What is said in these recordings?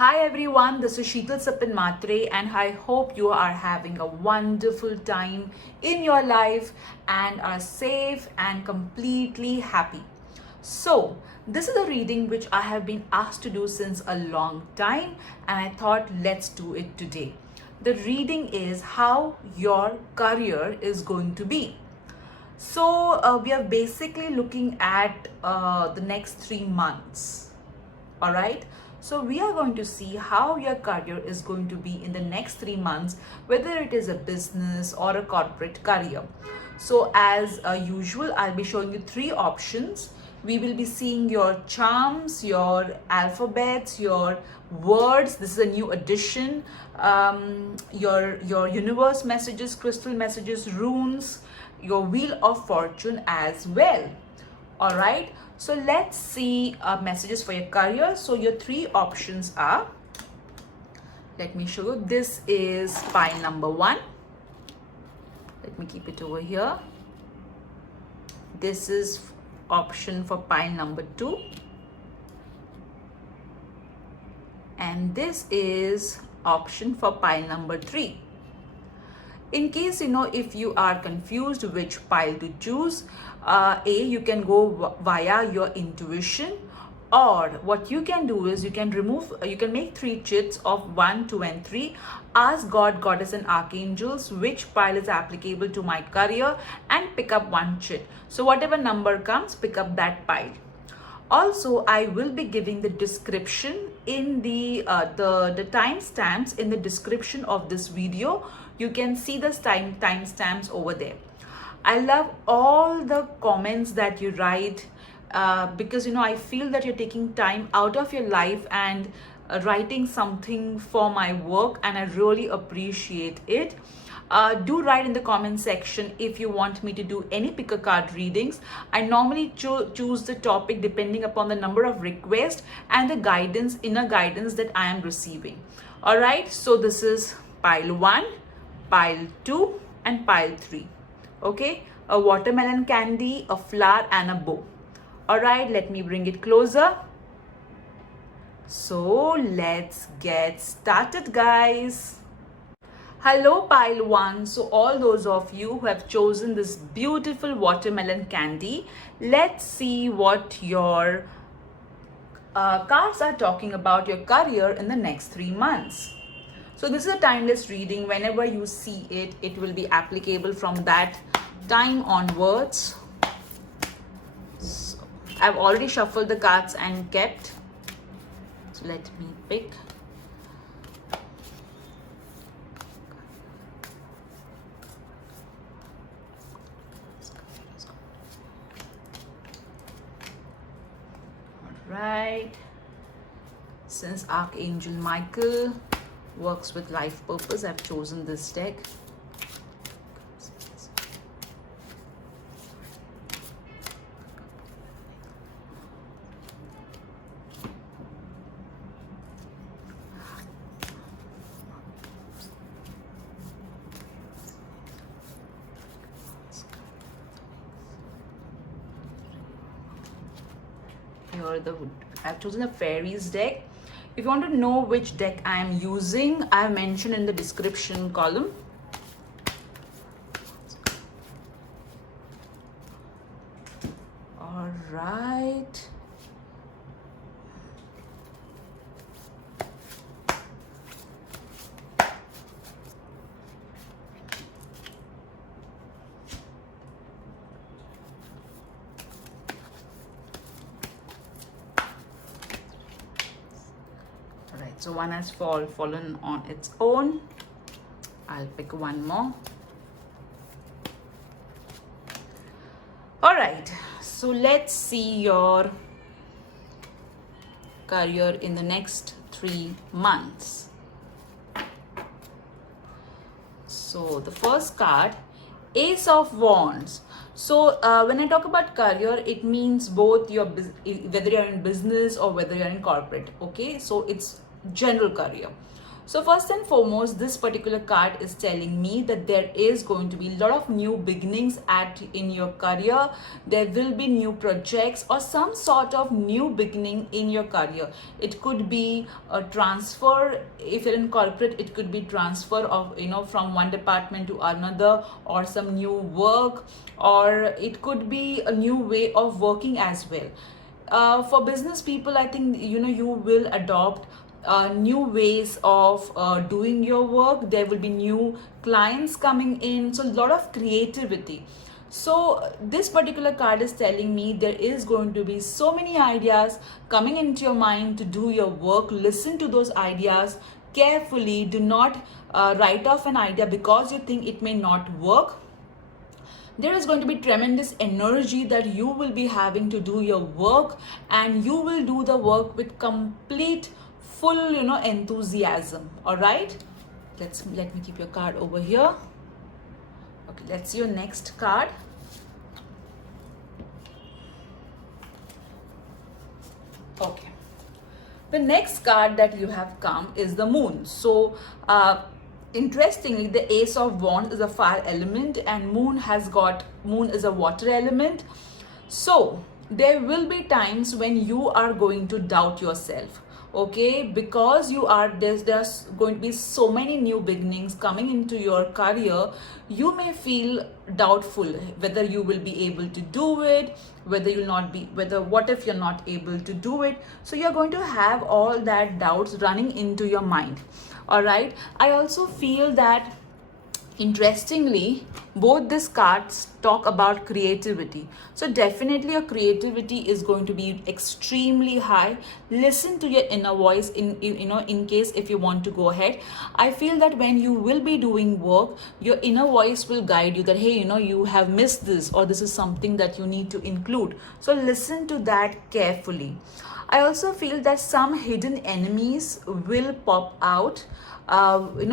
Hi everyone, this is Sheetal Sapin Matre and I hope you are having a wonderful time in your life and are safe and completely happy. So, this is a reading which I have been asked to do since a long time and I thought let's do it today. The reading is how your career is going to be. So, we are basically looking at the next 3 months. All right. So we are going to see how your career is going to be in the next 3 months, whether it is a business or a corporate career. So as usual, I'll be showing you three options. We will be seeing your charms, your alphabets, your words. This is a new addition. Your universe messages, crystal messages, runes, your wheel of fortune as well. All right, so let's see messages for your career. So your three options are, let me show you. This is pile number 1. Let me keep it over here. This is option for pile number 2. And this is option for pile number 3. In case if you are confused which pile to choose, you can go via your intuition, or what you can do is you can make 3 chits of 1, 2 and 3. Ask God, Goddess and Archangels which pile is applicable to my career and pick up 1 chit. So whatever number comes, pick up that pile. Also, I will be giving the description in the timestamps in the description of this video. You can see the timestamps over there. I love all the comments that you write because I feel that you're taking time out of your life and writing something for my work, and I really appreciate it. Do write in the comment section if you want me to do any pick a card readings. I normally choose the topic depending upon the number of requests and the inner guidance that I am receiving. All right, so this is pile 1, pile 2 and pile 3. Okay, a watermelon candy, a flower and a bow. All right, let me bring it closer. So let's get started, guys. Hello pile 1. So all those of you who have chosen this beautiful watermelon candy, let's see what your cards are talking about your career in the next 3 months. So this is a timeless reading. Whenever you see it, it will be applicable from that time onwards. So I've already shuffled the cards and kept. So let me pick. Right, since Archangel Michael works with life purpose, I've chosen this deck. I've chosen a fairies deck. If you want to know which deck I am using, I have mentioned in the description column. All right. So one has fallen on its own. I'll pick one more. All right, so let's see your career in the next 3 months. So the first card, Ace of Wands. So when I talk about career, it means both whether you're in business or whether you're in corporate. Okay, so it's general career. So first and foremost, this particular card is telling me that there is going to be a lot of new beginnings in your career. There will be new projects or some sort of new beginning in your career. It could be a transfer. If you're in corporate, it could be transfer of, from one department to another, or some new work, or it could be a new way of working as well. For business people, I think you will adopt new ways of doing your work. There will be new clients coming in, so a lot of creativity. So this particular card is telling me there is going to be so many ideas coming into your mind to do your work. Listen to those ideas carefully. Do not write off an idea because you think it may not work. There is going to be tremendous energy that you will be having to do your work, and you will do the work with complete full enthusiasm. All right, let me keep your card over here. Okay, let's see your next card. Okay, the next card that you have come is the moon. So interestingly, the Ace of Wands is a fire element, and moon is a water element. So there will be times when you are going to doubt yourself, okay, because there's going to be so many new beginnings coming into your career. You may feel doubtful whether you will be able to do it, what if you're not able to do it. So you're going to have all that doubts running into your mind. All right, I also feel that interestingly, both these cards talk about creativity. So definitely your creativity is going to be extremely high. Listen to your inner voice in case if you want to go ahead. I feel that when you will be doing work, your inner voice will guide you that, hey, you have missed this, or this is something that you need to include. So listen to that carefully. I also feel that some hidden enemies will pop out.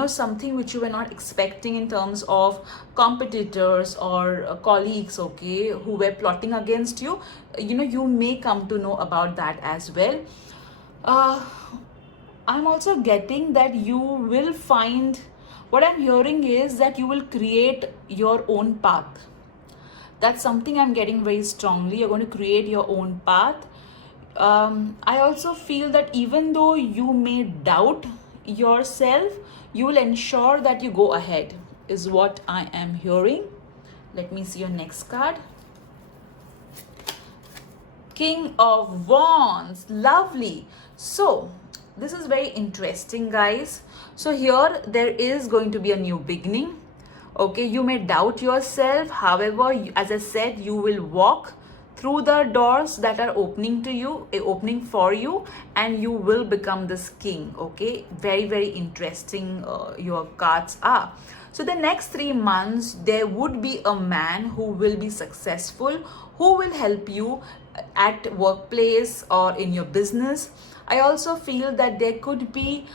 Something which you were not expecting in terms of competitors or colleagues, okay, who were plotting against you. You may come to know about that as well. I'm also getting that you will find, what I'm hearing is that you will create your own path. That's something I'm getting very strongly. You're going to create your own path. I also feel that even though you may doubt yourself, you will ensure that you go ahead, is what I am hearing. Let me see your next card. King of Wands. Lovely. So this is very interesting, guys. So here there is going to be a new beginning. Okay, you may doubt yourself. However, as I said, you will walk through the doors that are opening for you, and you will become this king. Okay, very, very interesting your cards are. So the next 3 months, there would be a man who will be successful, who will help you at workplace or in your business. I also feel that there could be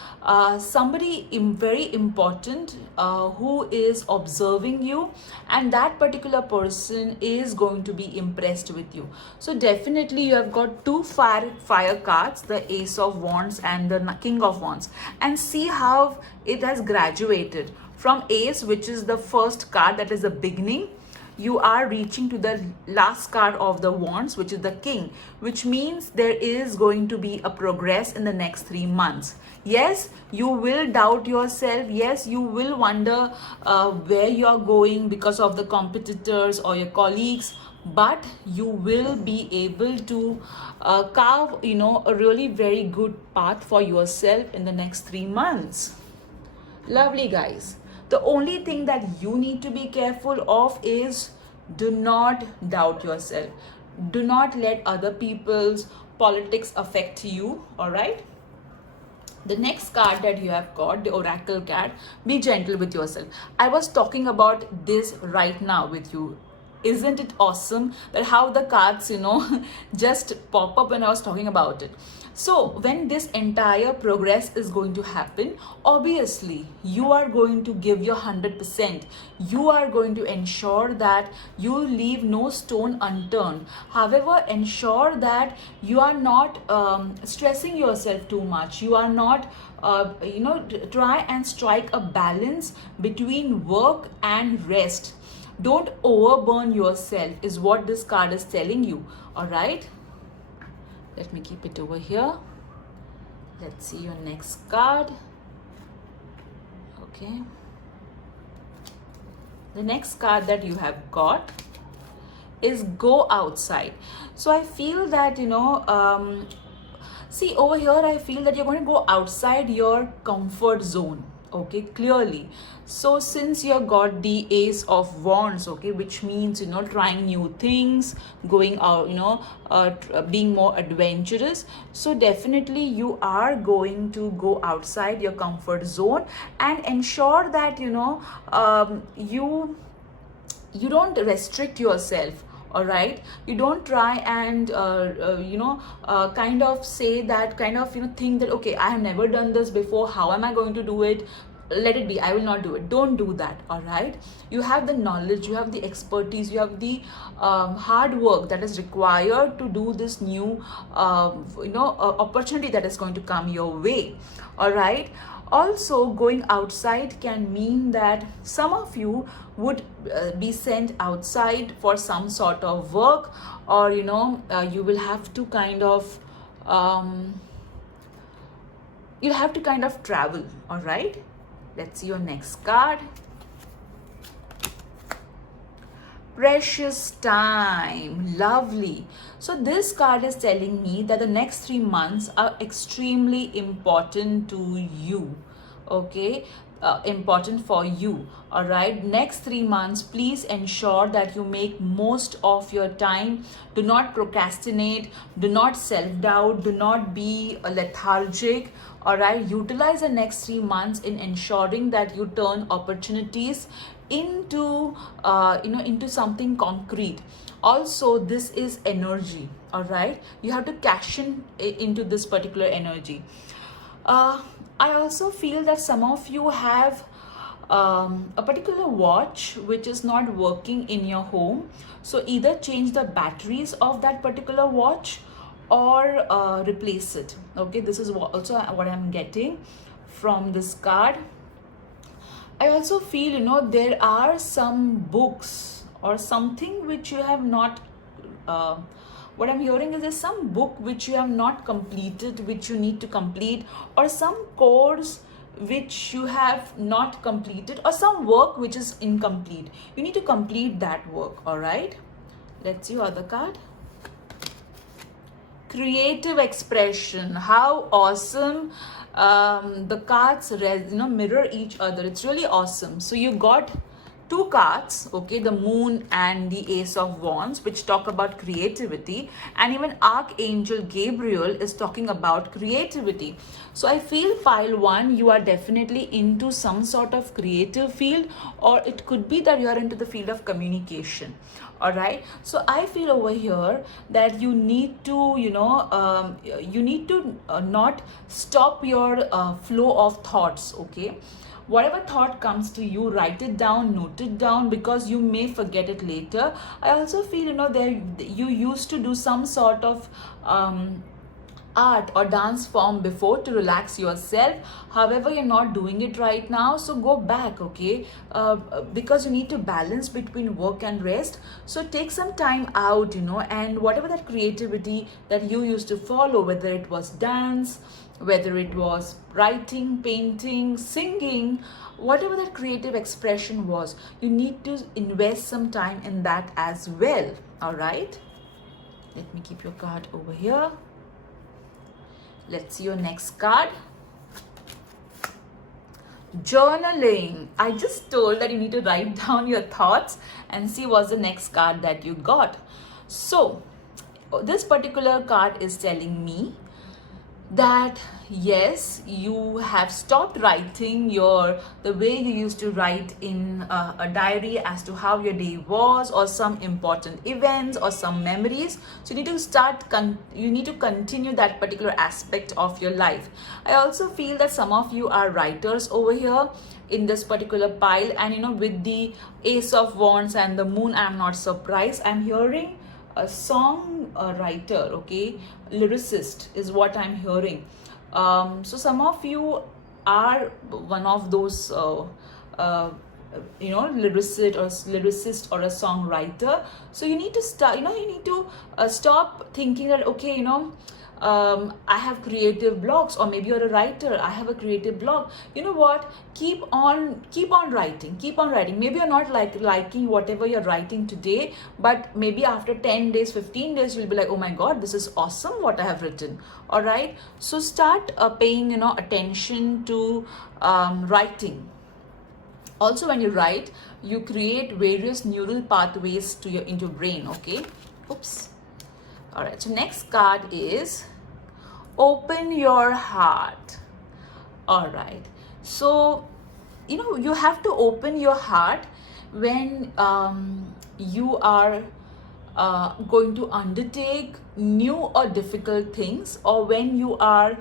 somebody very important who is observing you, and that particular person is going to be impressed with you. So definitely you have got two fire cards, the Ace of Wands and the King of Wands, and see how it has graduated from Ace, which is the first card, that is the beginning. You are reaching to the last card of the Wands, which is the King, which means there is going to be a progress in the next 3 months. Yes, you will doubt yourself. Yes, you will wonder where you're going because of the competitors or your colleagues, but you will be able to carve, a really very good path for yourself in the next 3 months. Lovely, guys. The only thing that you need to be careful of is, do not doubt yourself. Do not let other people's politics affect you, all right? The next card that you have got, the Oracle card, be gentle with yourself. I was talking about this right now with you. Isn't it awesome that how the cards, just pop up when I was talking about it? So when this entire progress is going to happen, obviously you are going to give your 100%. You are going to ensure that you leave no stone unturned. However, ensure that you are not stressing yourself too much. You are not try and strike a balance between work and rest. Don't overburn yourself is what this card is telling you. All right, let me keep it over here. Let's see your next card. Okay, the next card that you have got is go outside. So I feel that see over here, I feel that you're going to go outside your comfort zone. Okay, clearly. So since you got the Ace of Wands, okay, which means trying new things, going out, being more adventurous. So definitely you are going to go outside your comfort zone and ensure that you don't restrict yourself. All right, you don't try and kind of say that, kind of think that, okay, I have never done this before, how am I going to do it, let it be, I will not do it. Don't do that. All right, you have the knowledge, you have the expertise, you have the hard work that is required to do this new opportunity that is going to come your way. All right, also going outside can mean that some of you would be sent outside for some sort of work, or you will have to kind of you'll have to kind of travel. All right, let's see your next card. Precious time. Lovely. So this card is telling me that the next 3 months are extremely important to you. Okay, important for you. All right, next 3 months, please ensure that you make most of your time. Do not procrastinate, do not self-doubt, do not be lethargic. All right, utilize the next 3 months in ensuring that you turn opportunities into into something concrete. Also, this is energy. All right, you have to cash in into this particular energy. I also feel that some of you have a particular watch which is not working in your home. So either change the batteries of that particular watch or replace it. Okay, this is also what I'm getting from this card. I also feel there are some books or something which you have not what I'm hearing is there's some book which you have not completed, which you need to complete, or some course which you have not completed, or some work which is incomplete. You need to complete that work. All right, let's see other card. Creative expression. How awesome. The cards mirror each other. It's really awesome. So you got 2 cards, okay, the Moon and the Ace of Wands, which talk about creativity, and even Archangel Gabriel is talking about creativity. So I feel pile 1, you are definitely into some sort of creative field, or it could be that you are into the field of communication. All right, so I feel over here that you need to not stop your flow of thoughts. Okay, whatever thought comes to you, write it down, note it down, because you may forget it later. I also feel there you used to do some sort of art or dance form before to relax yourself. However, you're not doing it right now, so go back. Okay, because you need to balance between work and rest. So take some time out, and whatever that creativity that you used to follow, whether it was dance, whether it was writing, painting, singing, whatever that creative expression was, you need to invest some time in that as well. All right, let me keep your card over here. Let's see your next card. Journaling. I just told that you need to write down your thoughts and see what's the next card that you got. So this particular card is telling me that yes, you have stopped writing the way you used to write in a diary as to how your day was, or some important events or some memories. So you need to you need to continue that particular aspect of your life. I also feel that some of you are writers over here in this particular pile, and with the Ace of Wands and the Moon, I'm not surprised. I'm hearing a song writer, okay, lyricist is what I'm hearing. So some of you are one of those uh, lyricist or a songwriter. So you need to start, you need to stop thinking that, okay, I have creative blocks, or maybe you're a writer, I have a creative block. You know what, keep on writing, maybe you're not liking whatever you're writing today, but maybe after 10 days, 15 days, you'll be like, oh my god, this is awesome what I have written. All right, so start paying attention to writing. Also, when you write, you create various neural pathways into brain. Okay, oops. All right, so next card is open your heart. All right, so you have to open your heart when you are going to undertake new or difficult things, or when you are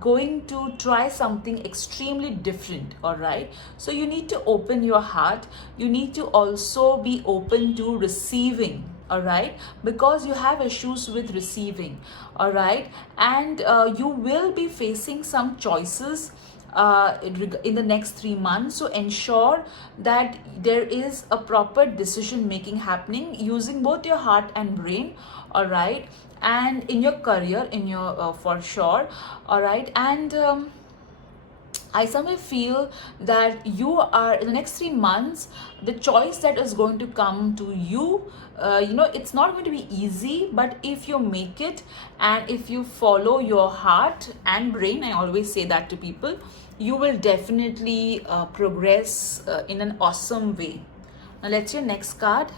going to try something extremely different. All right, so you need to open your heart. You need to also be open to receiving. All right, because you have issues with receiving. All right, and you will be facing some choices in the next 3 months. So ensure that there is a proper decision making happening using both your heart and brain. All right, and in your career, in your for sure. All right, and I somehow feel that you are, in the next 3 months, the choice that is going to come to you, it's not going to be easy, but if you make it and if you follow your heart and brain, I always say that to people, you will definitely progress in an awesome way. Now let's see your next card.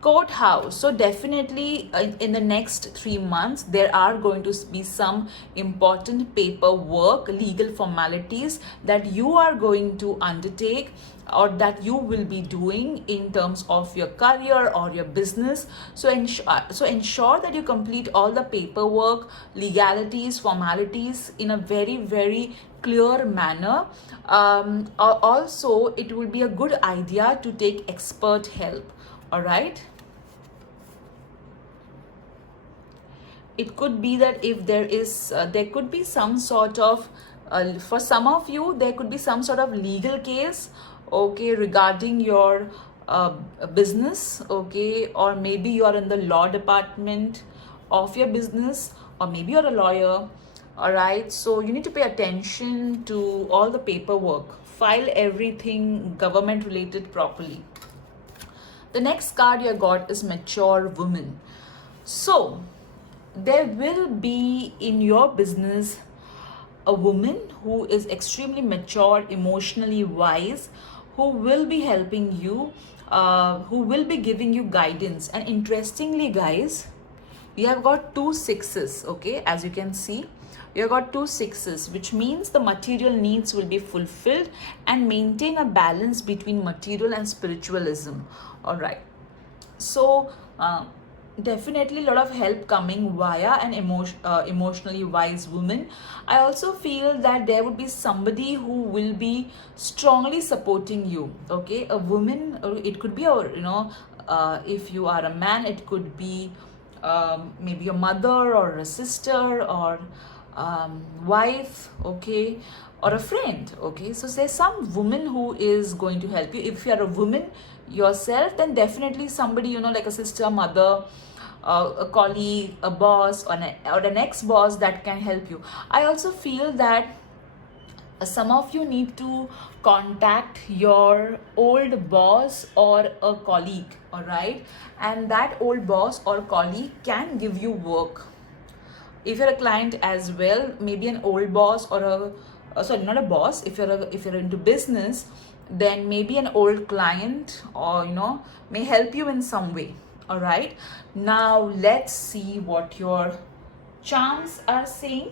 Courthouse. So definitely in the next 3 months, there are going to be some important paperwork, legal formalities that you are going to undertake, or that you will be doing in terms of your career or your business. So ensure that you complete all the paperwork, legalities, formalities in a very, very clear manner. Also, it will be a good idea to take expert help. All right, it could be that if there could be some sort of for some of you, there could be some sort of legal case, okay, regarding your business, okay, or maybe you're in the law department of your business, or maybe you're a lawyer. All right, so you need to pay attention to all the paperwork, file everything government related properly. The next card you got is mature woman. So there will be in your business a woman who is extremely mature, emotionally wise, who will be helping you, who will be giving you guidance. And interestingly, guys, we have got 2 6s, okay, as you can see. We have got 2 6s, which means the material needs will be fulfilled and maintain a balance between material and spiritualism. All right, so definitely a lot of help coming via an emotionally wise woman. I also feel that there would be somebody who will be strongly supporting you, okay, a woman, or it could be if you are a man, it could be maybe a mother or a sister or wife, okay, or a friend, okay. So there's some woman who is going to help you. If you are a woman yourself, then definitely somebody, like a sister, mother, a colleague, a boss, or an ex-boss that can help you. I also feel that some of you need to contact your old boss or a colleague. All right, and that old boss or colleague can give you work. If you're a client as well, maybe an old boss or sorry, not a boss, if you're into business, then maybe an old client, or may help you in some way. All right, now let's see what your charms are saying.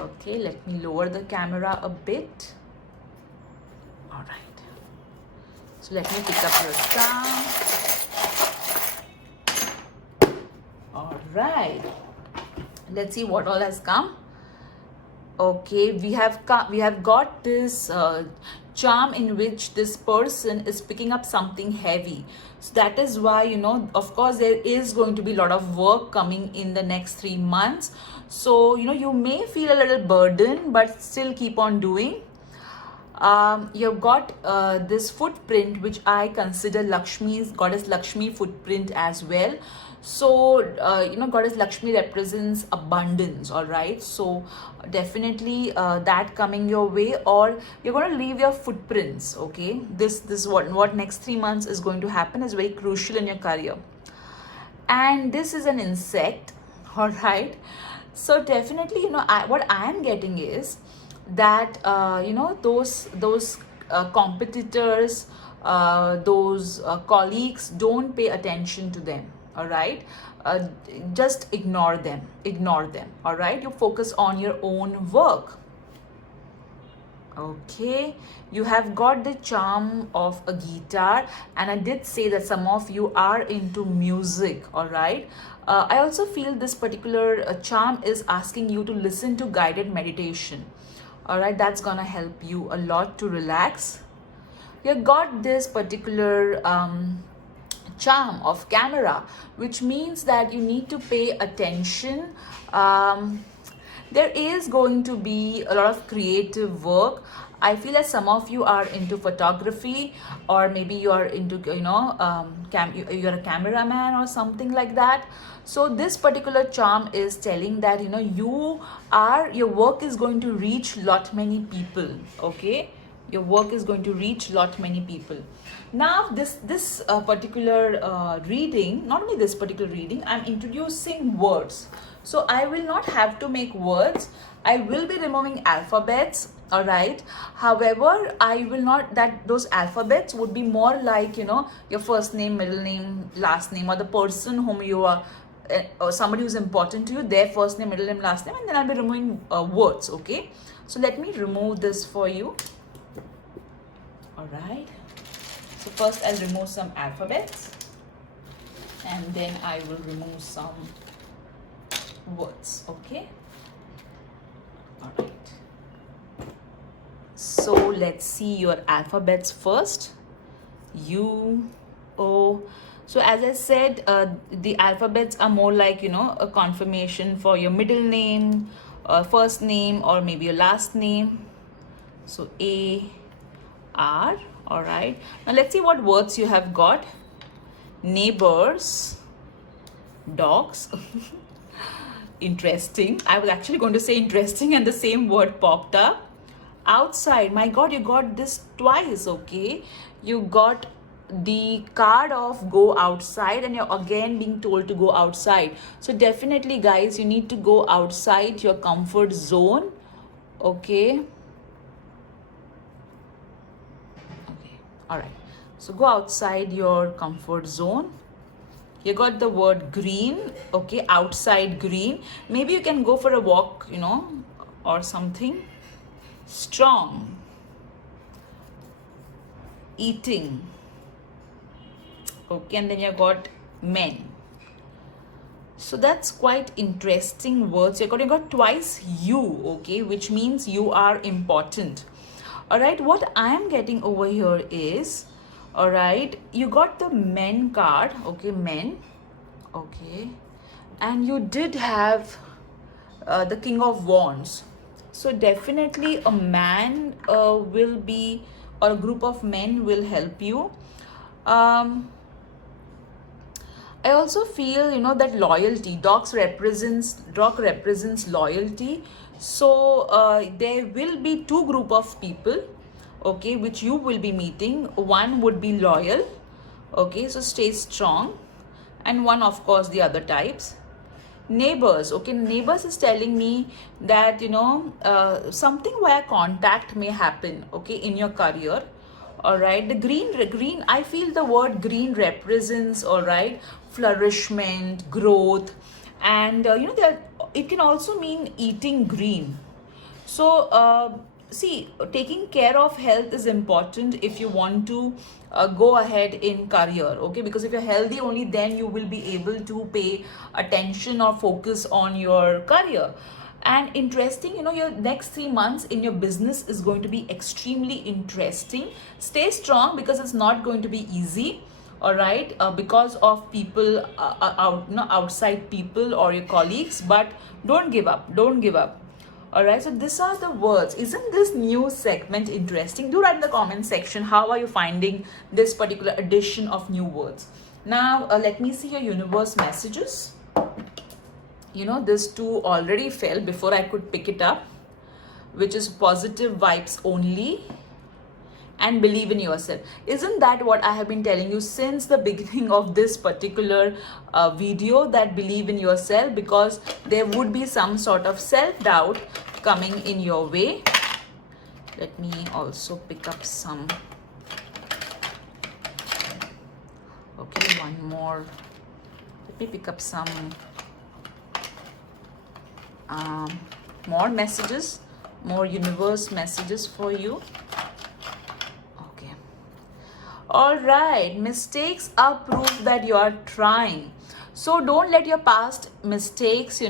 Okay, let me lower the camera a bit. All right. So let me pick up your charm. All right. Let's see what all has come. Okay, we have got this charm in which this person is picking up something heavy. So that is why, you know, of course there is going to be a lot of work coming in the next 3 months. So, you know, you may feel a little burden, but still keep on doing. You've got this footprint, which I consider Lakshmi's, goddess Lakshmi footprint as well. So you know, goddess Lakshmi represents abundance. All right, so definitely that coming your way, or you're going to leave your footprints. Okay, this what next 3 months is going to happen is very crucial in your career. And this is an insect. All right, so definitely, you know, what I am getting is that you know, those competitors, those colleagues, don't pay attention to them. All right, just ignore them. All right, you focus on your own work. Okay, you have got the charm of a guitar, and I did say that some of you are into music. All right, I also feel this particular charm is asking you to listen to guided meditation. All right, that's gonna help you a lot to relax. You got this particular charm of camera, which means that you need to pay attention. There is going to be a lot of creative work. I feel that some of you are into photography, or maybe you are into, you know, you're a cameraman or something like that. So this particular charm is telling that, you know, your work is going to reach lot many people. Okay, your work is going to reach lot many people. Now this particular reading, not only this particular reading, I'm introducing words. So I will not have to make words. I will be removing alphabets. All right, however, I will not, that those alphabets would be more like, you know, your first name, middle name, last name, or the person whom you are, or somebody who's important to you, their first name, middle name, last name, and then I'll be removing words. Okay, so let me remove this for you. All right, so first I'll remove some alphabets, and then I will remove some words. Okay, all right, so let's see your alphabets first. U, O. So as I said, the alphabets are more like, you know, a confirmation for your middle name, first name, or maybe your last name. So A, R. All right, now let's see what words you have got. Neighbors, dogs. Interesting. I was actually going to say interesting, and the same word popped up. Outside, my God, you got this twice. Okay, you got the card of go outside, and you're again being told to go outside. So definitely, guys, you need to go outside your comfort zone. Okay, all right, so go outside your comfort zone. You got the word green. Okay, outside green. Maybe you can go for a walk, you know, or something. Strong, eating. Okay, and then you got men. So that's quite interesting words. You got twice you. Okay, which means you are important. All right, what I am getting over here is, all right, you got the men card. Okay, men. Okay, and you did have the King of Wands. So definitely a man will be, or a group of men will help you. I also feel, you know, that loyalty. Dog represents loyalty. So there will be two group of people, okay, which you will be meeting. One would be loyal. Okay, so stay strong, and one, of course, the other types. Neighbors. Okay, neighbors is telling me that, you know, something via contact may happen, okay, in your career. All right, the green, I feel the word green represents, all right, flourishment, growth, And it can also mean eating green. So see, taking care of health is important if you want to go ahead in career, okay? Because if you're healthy, only then you will be able to pay attention or focus on your career. And interesting, your next 3 months in your business is going to be extremely interesting. Stay strong because it's not going to be easy, all right, because of people outside people or your colleagues, but don't give up, don't give up. All right, so these are the words. Isn't this new segment interesting? Do write in the comment section how are you finding this particular edition of new words. Now let me see your universe messages. This two already fell before I could pick it up, which is positive vibes only and believe in yourself. Isn't that what I have been telling you since the beginning of this particular video, that believe in yourself, because there would be some sort of self-doubt coming in your way. Let me also pick up some. Okay, one more. Let me pick up some more messages, more universe messages for you. All right, mistakes are proof that you are trying. So don't let your past mistakes,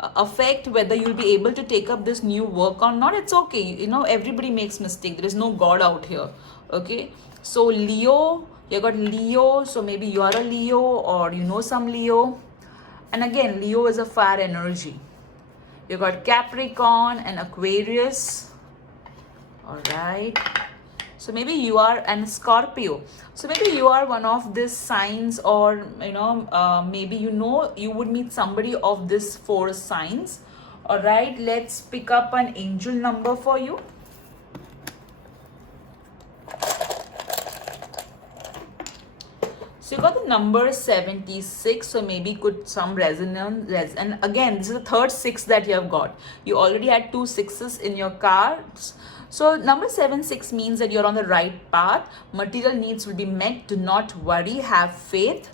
affect whether you'll be able to take up this new work or not. It's okay. Everybody makes mistake. There is no God out here. Okay. So Leo, you got Leo. So maybe you are a Leo or some Leo. And again, Leo is a fire energy. You got Capricorn and Aquarius. All right. So maybe you are an Scorpio. So maybe you are one of these signs, or maybe you would meet somebody of these 4 signs. All right, let's pick up an angel number for you. So you got the number 76, so maybe could some resonance. And again, this is the third 6 that you have got. You already had 2 6s in your cards. So number 76 means that you're on the right path. Material needs will be met. Do not worry. Have faith.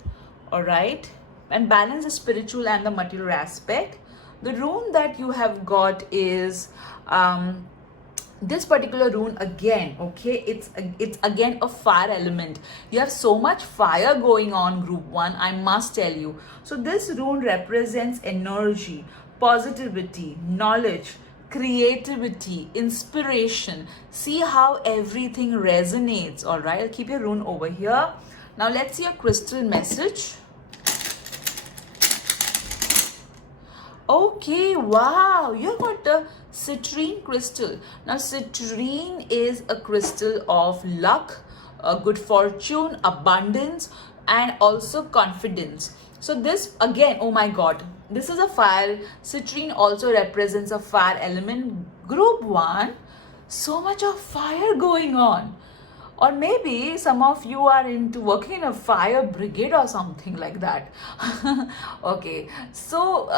All right. And balance the spiritual and the material aspect. The rune that you have got is this particular rune again. Okay, it's again a fire element. You have so much fire going on, group 1, I must tell you. So this rune represents energy, positivity, knowledge, creativity, inspiration. See how everything resonates. All right, I'll keep your rune over here. Now let's see a crystal message. Okay, wow, you got a citrine crystal. Now citrine is a crystal of luck, good fortune, abundance, and also confidence. So this again, oh my god, this is a fire. Citrine also represents a fire element. Group 1, so much of fire going on. Or maybe some of you are into working in a fire brigade or something like that. Okay, so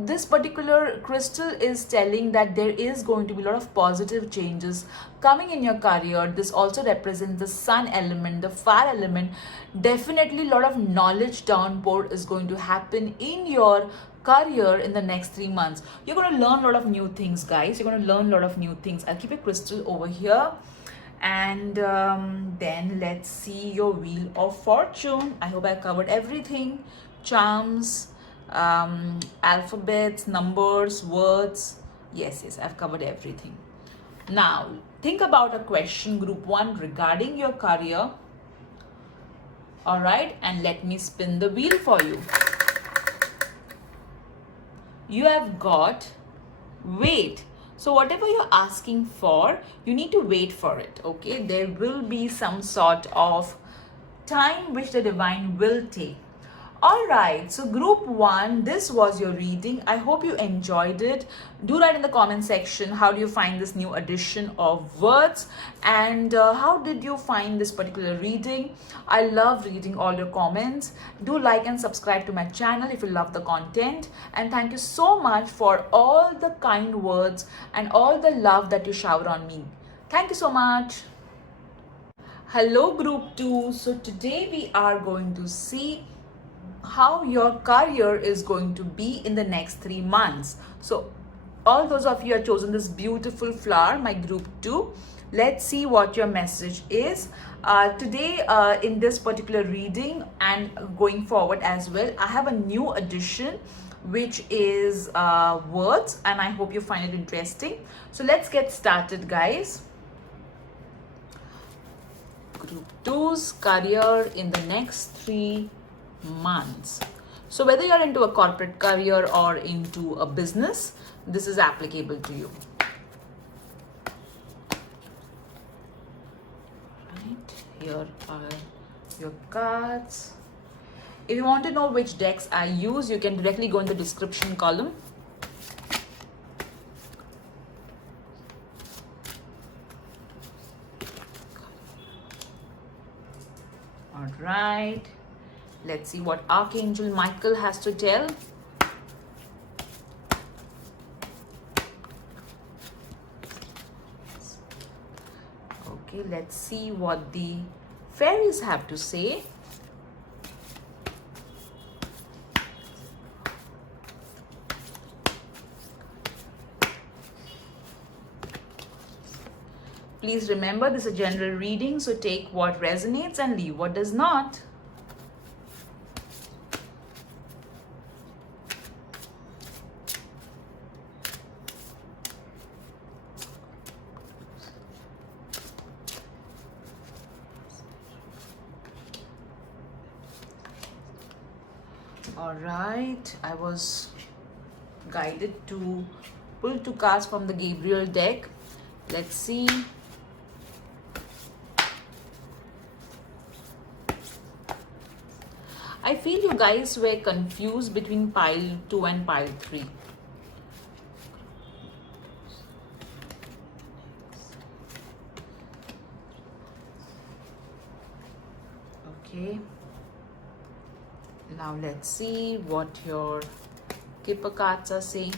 this particular crystal is telling that there is going to be a lot of positive changes coming in your career. This also represents the sun element, the fire element. Definitely a lot of knowledge downpour is going to happen in your career in the next 3 months. You're going to learn a lot of new things, guys. You're going to learn a lot of new things. I'll keep a crystal over here. And then let's see your wheel of fortune. I hope I covered everything. Charms, alphabets, numbers, words. Yes, I've covered everything. Now think about a question, group 1, regarding your career. All right, and let me spin the wheel for you. You have got wait. So whatever you're asking for, you need to wait for it, okay? There will be some sort of time which the divine will take. All right, so group 1, this was your reading. I hope you enjoyed it. Do write in the comment section how do you find this new edition of words, and how did you find this particular reading. I love reading all your comments. Do like and subscribe to my channel if you love the content, and thank you so much for all the kind words and all the love that you shower on me. Thank you so much. Hello group 2. So today we are going to see how your career is going to be in the next 3 months. So all those of you have chosen this beautiful flower, my group 2. Let's see what your message is. Today, in this particular reading and going forward as well, I have a new addition, which is words, and I hope you find it interesting. So let's get started, guys. Group 2's career in the next 3 months. So whether you're into a corporate career or into a business, this is applicable to you. Right, here are your cards. If you want to know which decks I use, you can directly go in the description column. All right, let's see what Archangel Michael has to tell. Okay, let's see what the fairies have to say. Please remember, this is a general reading, so take what resonates and leave what does not. All right, I was guided to pull 2 cards from the Gabriel deck. Let's see. I feel you guys were confused between pile 2 and pile 3. Okay. Now let's see what your Kipper cards are saying.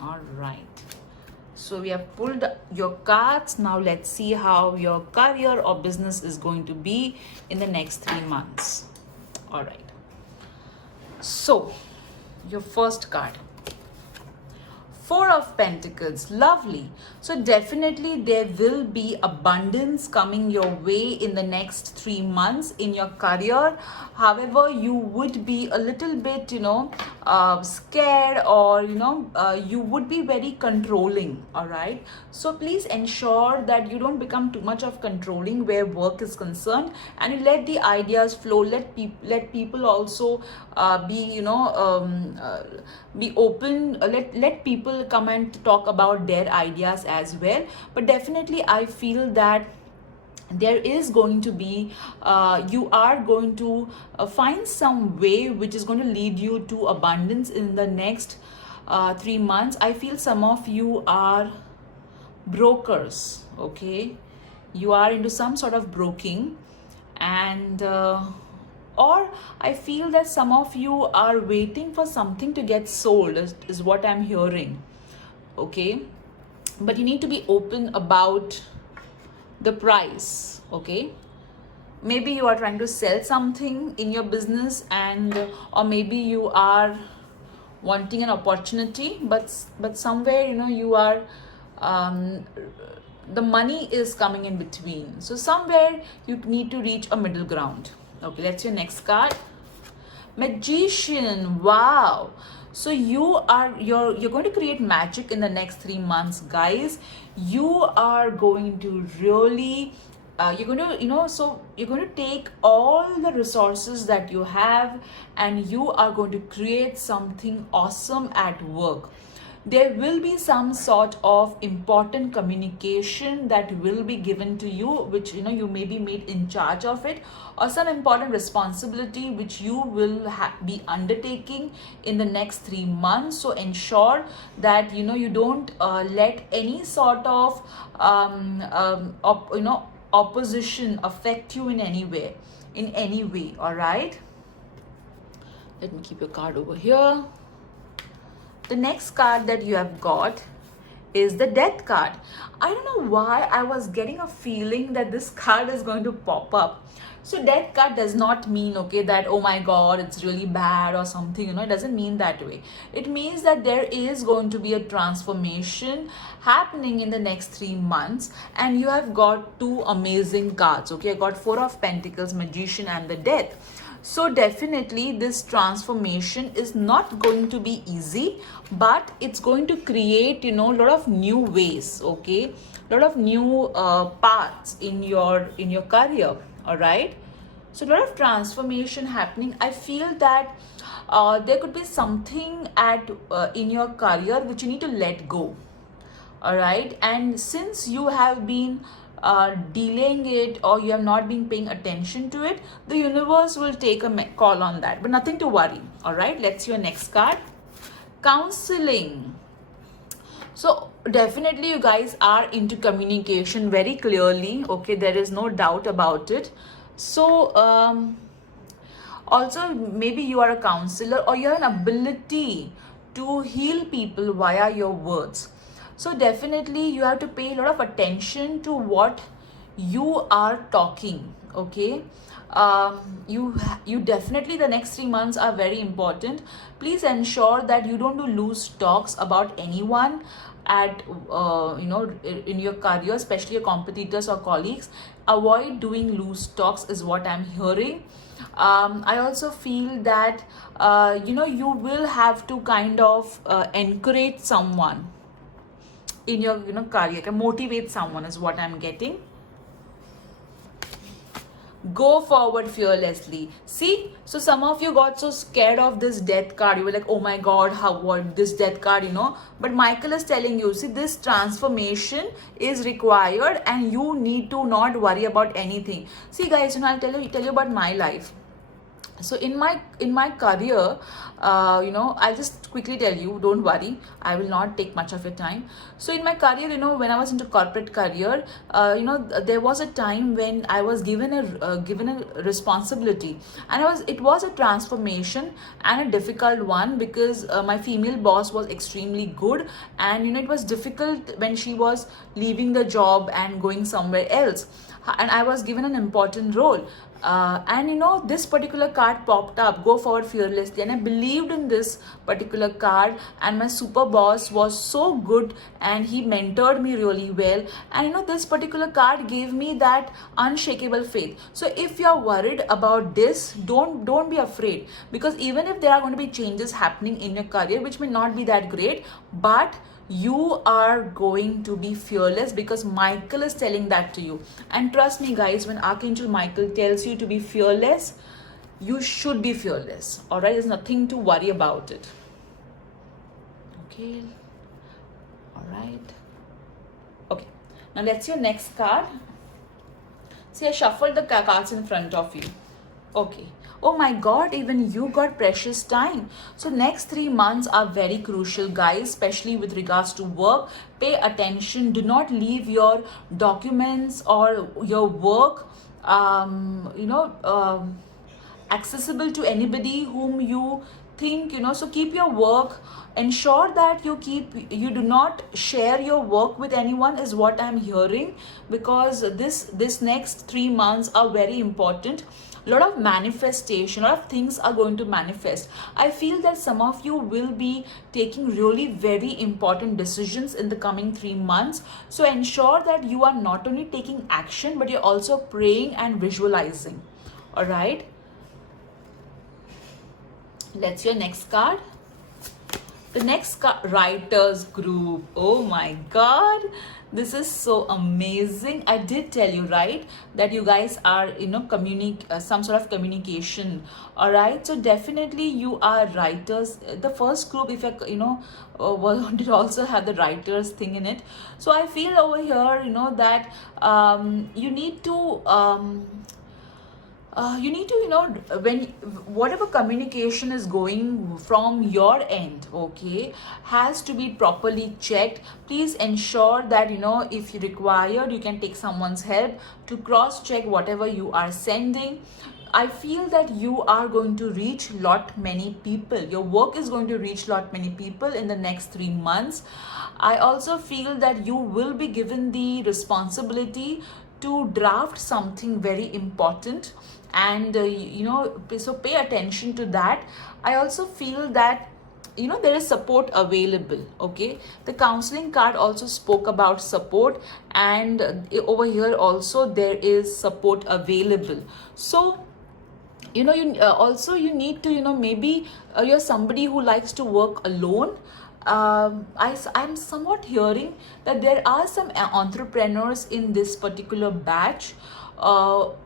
All right. So we have pulled your cards. Now let's see how your career or business is going to be in the next 3 months. All right. So your first card, 4 of Pentacles. Lovely. So definitely there will be abundance coming your way in the next 3 months in your career. However, you would be a little bit, scared, or, you would be very controlling. All right. So please ensure that you don't become too much of controlling where work is concerned, and you let the ideas flow. Let people also be open. Let people come and talk about their ideas as well. But definitely I feel that there is going to be you are going to find some way which is going to lead you to abundance in the next 3 months. I feel some of you are brokers. Okay, you are into some sort of broking, and or I feel that some of you are waiting for something to get sold, is what I'm hearing. Okay, but you need to be open about the price. Okay, maybe you are trying to sell something in your business, and or maybe you are wanting an opportunity, but somewhere you are the money is coming in between. So somewhere you need to reach a middle ground. Okay, that's your next card. Magician. Wow. So you're going to create magic in the next 3 months, guys. You are going to really you're going to take all the resources that you have, and you are going to create something awesome at work. There will be some sort of important communication that will be given to you, which you may be made in charge of it, or some important responsibility which you will be undertaking in the next 3 months. So ensure that you don't let any sort of opposition affect you in any way. All right, let me keep your card over here. The next card that you have got is the death card. I don't know why I was getting a feeling that this card is going to pop up. So death card does not mean, okay, that oh my god, it's really bad or something, it doesn't mean that way. It means that there is going to be a transformation happening in the next 3 months, and you have got two amazing cards, okay. I got Four of Pentacles, Magician, and the Death. So definitely this transformation is not going to be easy, but it's going to create, a lot of new ways, okay, a lot of new paths in your career. All right, so a lot of transformation happening. I feel that there could be something in your career which you need to let go. All right, and since you have been delaying it, or you have not been paying attention to it, the universe will take a call on that, but nothing to worry. All right, let's see your next card. Counseling. So definitely you guys are into communication very clearly, okay, there is no doubt about it. So also maybe you are a counselor, or you have an ability to heal people via your words. So definitely you have to pay a lot of attention to what you are talking, okay. You definitely, the next 3 months are very important. Please ensure that you don't do loose talks about anyone at in your career, especially your competitors or colleagues. Avoid doing loose talks is what I'm hearing. I also feel that you will have to kind of encourage someone in your career, motivate someone is what I'm getting. Go forward fearlessly. See, so some of you got so scared of this death card. You were like, oh my god, what this death card, but Michael is telling you, see, this transformation is required, and you need to not worry about anything. See guys, I'll tell you about my life. So in my career, I'll just quickly tell you, don't worry, I will not take much of your time. So in my career, when I was into corporate career, there was a time when I was given a responsibility, and it was a transformation and a difficult one, because my female boss was extremely good, and it was difficult when she was leaving the job and going somewhere else, and I was given an important role. And this particular card popped up, go forward fearlessly, and I believed in this particular card, and my super boss was so good, and he mentored me really well, and this particular card gave me that unshakable faith. So if you are worried about this, don't be afraid, because even if there are going to be changes happening in your career which may not be that great, but you are going to be fearless, because Michael is telling that to you. And trust me guys, when Archangel Michael tells you to be fearless, you should be fearless. All right, there's nothing to worry about it. Okay, all right, okay, now let's see your next card. See, I shuffled the cards in front of you. Okay. Oh my god, even you got precious time. So next 3 months are very crucial guys, especially with regards to work. Pay attention. Do not leave your documents or your work accessible to anybody whom you think, so keep your work, ensure that you do not share your work with anyone is what I'm hearing, because this next 3 months are very important. A lot of manifestation, a lot of things are going to manifest. I feel that some of you will be taking really very important decisions in the coming 3 months. So ensure that you are not only taking action, but you're also praying and visualizing. All right. Let's see your next card. The next card, Writers Group. Oh my god, this is so amazing. I did tell you, right, that you guys are some sort of communication. All right, so definitely you are writers. The first group, if did also have the writers thing in it. So I feel over here, that you need to when whatever communication is going from your end, okay, has to be properly checked. Please ensure that if you required, you can take someone's help to cross check whatever you are sending. I feel that you are going to reach lot many people. Your work is going to reach lot many people in the next 3 months. I also feel that you will be given the responsibility to draft something very important, and so pay attention to that. I also feel that there is support available. Okay, the counseling card also spoke about support, and over here also there is support available. So you need to maybe you're somebody who likes to work alone. I'm somewhat hearing that there are some entrepreneurs in this particular batch of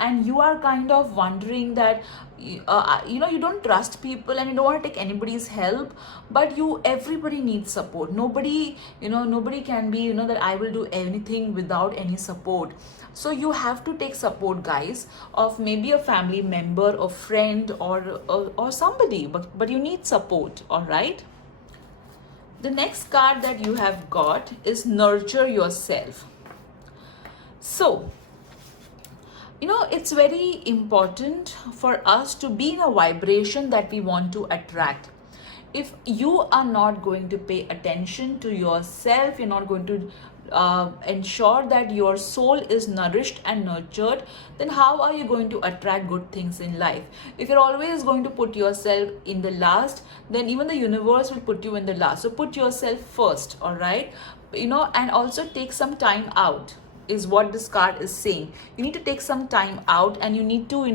and you are kind of wondering that you don't trust people and you don't want to take anybody's help, but everybody needs support. Nobody can be that I will do anything without any support. So you have to take support, guys, of maybe a family member or friend or somebody, but you need support. All right, the next card that you have got is nurture yourself. So it's very important for us to be in a vibration that we want to attract. If you are not going to pay attention to yourself, you're not going to ensure that your soul is nourished and nurtured, then how are you going to attract good things in life? If you're always going to put yourself in the last, then even the universe will put you in the last. So put yourself first. All right, and also take some time out is what this card is saying. You need to take some time out, and you need to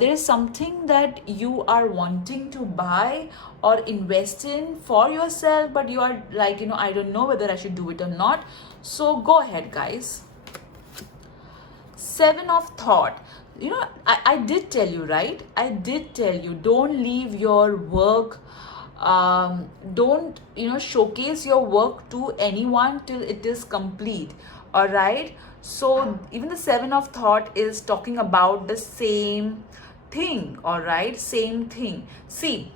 there is something that you are wanting to buy or invest in for yourself, but you are like I don't know whether I should do it or not. So go ahead, guys. Seven of thought. I did tell you, right? I did tell you, don't leave your work, don't showcase your work to anyone till it is complete. All right, so even the seven of thought is talking about the same thing. All right, same thing. See,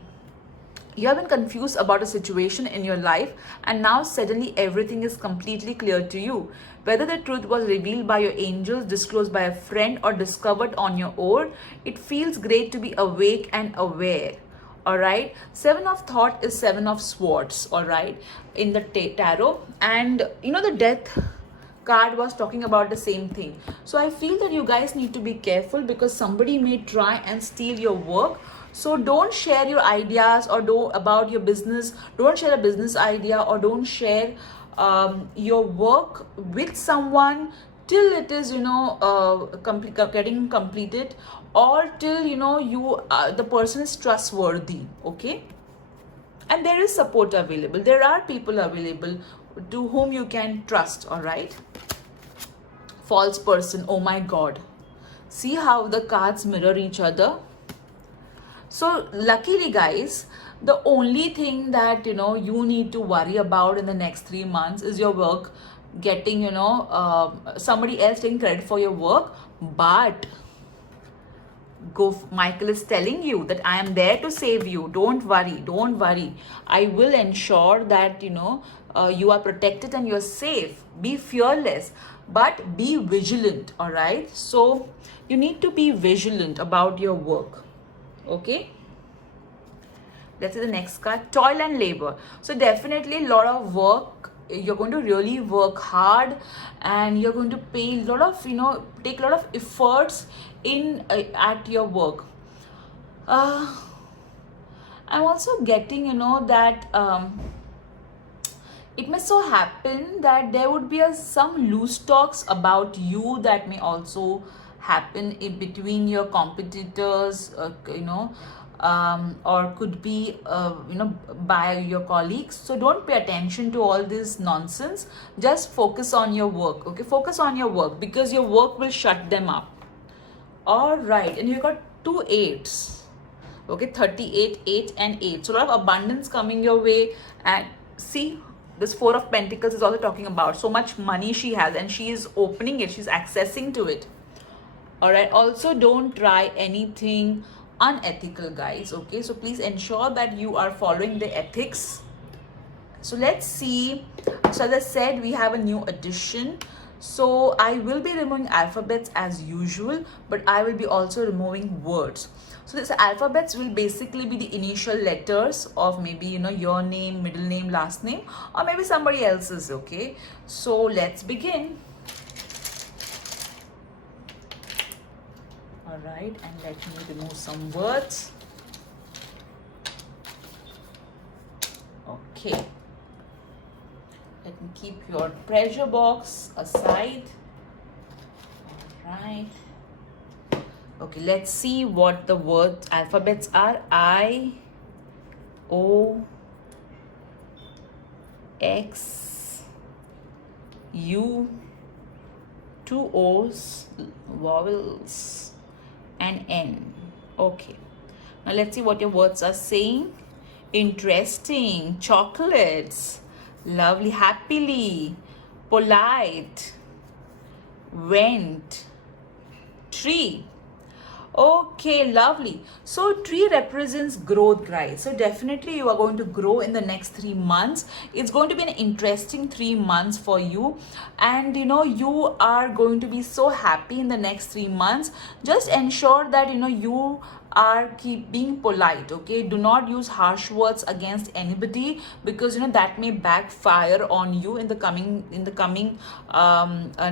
you have been confused about a situation in your life, and now suddenly everything is completely clear to you. Whether the truth was revealed by your angels, disclosed by a friend, or discovered on your own, it feels great to be awake and aware. All right, seven of thought is seven of swords. All right, in the tarot, and the death card was talking about the same thing. So I feel that you guys need to be careful, because somebody may try and steal your work. So don't share your ideas or about your business. Don't share a business idea, or don't share your work with someone till it is getting completed, or till the person is trustworthy. Okay, and there is support available. There are people available to whom you can trust. All right, false person. Oh my god, see how the cards mirror each other. So luckily, guys, the only thing that you need to worry about in the next 3 months is your work getting somebody else taking credit for your work. But Michael is telling you that I am there to save you. Don't worry. I will ensure that you are protected and you're safe. Be fearless, but be vigilant. All right, so you need to be vigilant about your work. Okay, let's see the next card, toil and labor. So definitely a lot of work. You're going to really work hard, and you're going to pay a lot of take a lot of efforts in at your work. I'm also getting that it may so happen that there would be some loose talks about you that may also happen in between your competitors, or could be by your colleagues. So don't pay attention to all this nonsense. Just focus on your work. Okay, focus on your work, because your work will shut them up. All right, and you got 2 8s. Okay, 38, 8 and 8. So a lot of abundance coming your way. And see, this 4 of Pentacles is also talking about so much money she has, and she is opening it, she's accessing to it. All right, also don't try anything unethical, guys. Okay, so please ensure that you are following the ethics. So let's see. So as I said, we have a new addition. So I will be removing alphabets as usual, but I will be also removing words. So these alphabets will basically be the initial letters of maybe, your name, middle name, last name, or maybe somebody else's, okay? So let's begin. All right, and let me remove some words. Okay. Let me keep your pressure box aside. All right. Okay, let's see what the word alphabets are. I, O, X, U, two O's, vowels, and N. Okay. Now let's see what your words are saying. Interesting, chocolates, lovely, happily, polite, went, tree. Okay, lovely. So tree represents growth, guys. So definitely you are going to grow in the next 3 months. It's going to be an interesting 3 months for you. And you are going to be so happy in the next 3 months. Just ensure that, you are keep being polite, okay? Do not use harsh words against anybody, because that may backfire on you in the coming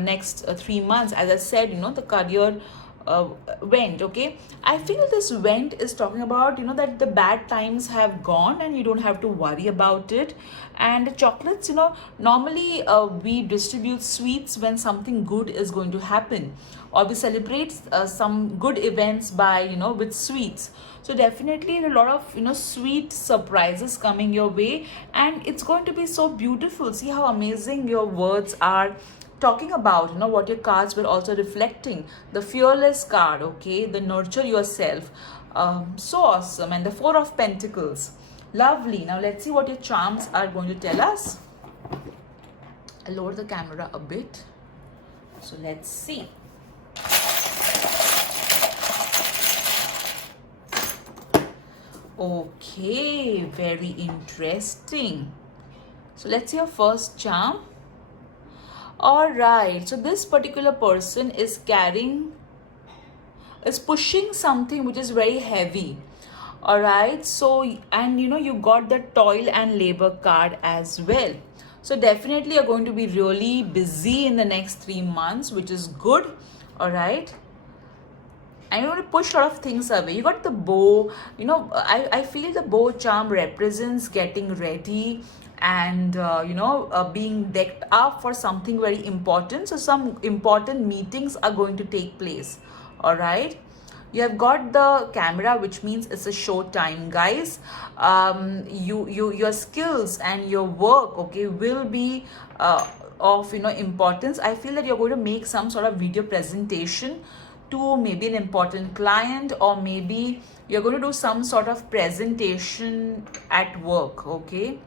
next 3 months. As I said, the career went, okay? I feel this went is talking about that the bad times have gone and you don't have to worry about it. And chocolates, normally we distribute sweets when something good is going to happen, or we celebrate some good events by with sweets. So definitely a lot of sweet surprises coming your way, and it's going to be so beautiful. See how amazing your words are talking about, what your cards were also reflecting. The fearless card, okay, the nurture yourself, so awesome. And the 4 of Pentacles, lovely. Now let's see what your charms are going to tell us. I'll lower the camera a bit, so let's see. Okay, very interesting. So let's see your first charm. All right, so this particular person is pushing something which is very heavy. All right, so, and you got the toil and labor card as well. So definitely you're going to be really busy in the next 3 months, which is good. All right, and you want to push a lot of things away. You got the bow. I feel the bow charm represents getting ready and being decked up for something very important. So some important meetings are going to take place. All right, you have got the camera, which means it's a show time, guys. Your skills and your work, okay, will be of importance. I feel that you're going to make some sort of video presentation to maybe an important client, or maybe you're going to do some sort of presentation at work, okay?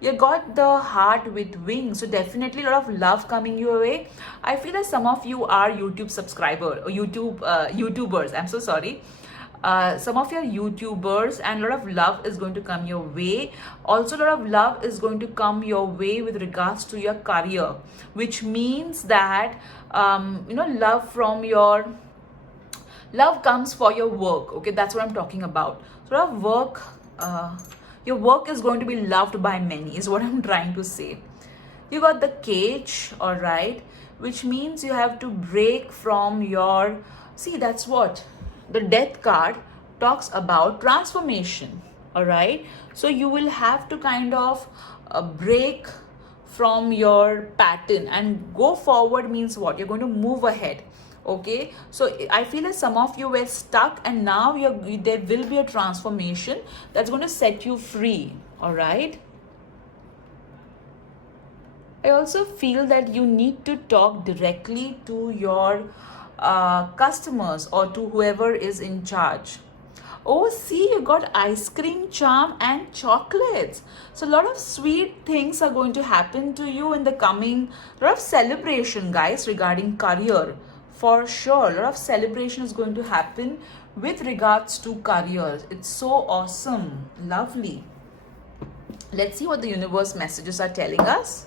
You got the heart with wings, so definitely a lot of love coming your way. I feel that some of you are YouTube subscriber or YouTubers. I'm so sorry. Some of your YouTubers, and a lot of love is going to come your way. Also, a lot of love is going to come your way with regards to your career, which means that love comes for your work, okay? That's what I'm talking about. So of work, your work is going to be loved by many, is what I'm trying to say. You got the cage, all right, which means you have to break from your, see, that's what the death card talks about, transformation. All right, so you will have to kind of break from your pattern and go forward. Means what? You're going to move ahead. Okay, so I feel that some of you were stuck, and now there will be a transformation that's going to set you free. All right, I also feel that you need to talk directly to your customers or to whoever is in charge. Oh, see, you got ice cream charm and chocolates. So a lot of sweet things are going to happen to you in the coming, a lot of celebration, guys, regarding career. For sure, a lot of celebration is going to happen with regards to careers. It's so awesome. Lovely. Let's see what the universe messages are telling us.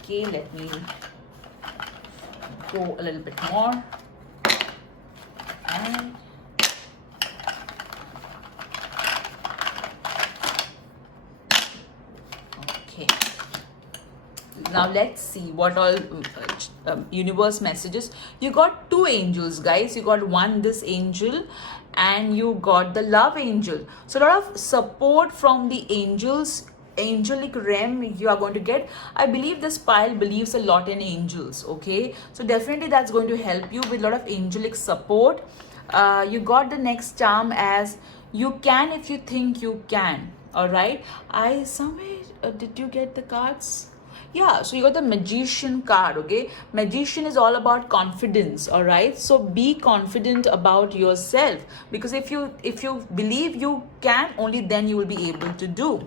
Okay, let me go a little bit more. And okay. Now let's see what all universe messages. You got two angels, guys. You got one, this angel, and you got the love angel. So a lot of support from the angels, angelic realm you are going to get. I believe this pile believes a lot in angels, okay? So definitely that's going to help you with a lot of angelic support. You got the next charm as you can if you think you can. All right, I somewhere did you get the cards? Yeah, so you got the magician card. Okay, magician is all about confidence. All right, so be confident about yourself, because if you believe you can, only then you will be able to do.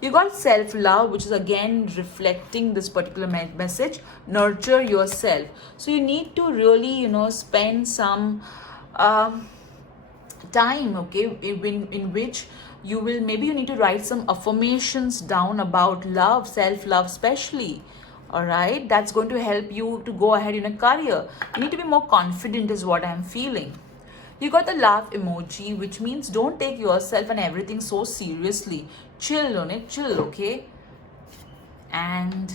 You got self-love, which is again reflecting this particular message. Nurture yourself. So you need to really, spend some time, okay, in which you will, maybe you need to write some affirmations down about love, self-love especially. All right, that's going to help you to go ahead in a career. You need to be more confident is what I'm feeling. You got the laugh emoji, which means don't take yourself and everything so seriously. Chill on it, chill, okay? And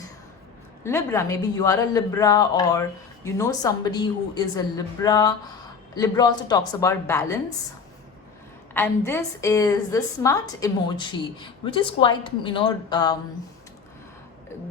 Libra, maybe you are a Libra, or you know somebody who is a Libra. Libra also talks about balance. And this is the smart emoji, which is quite,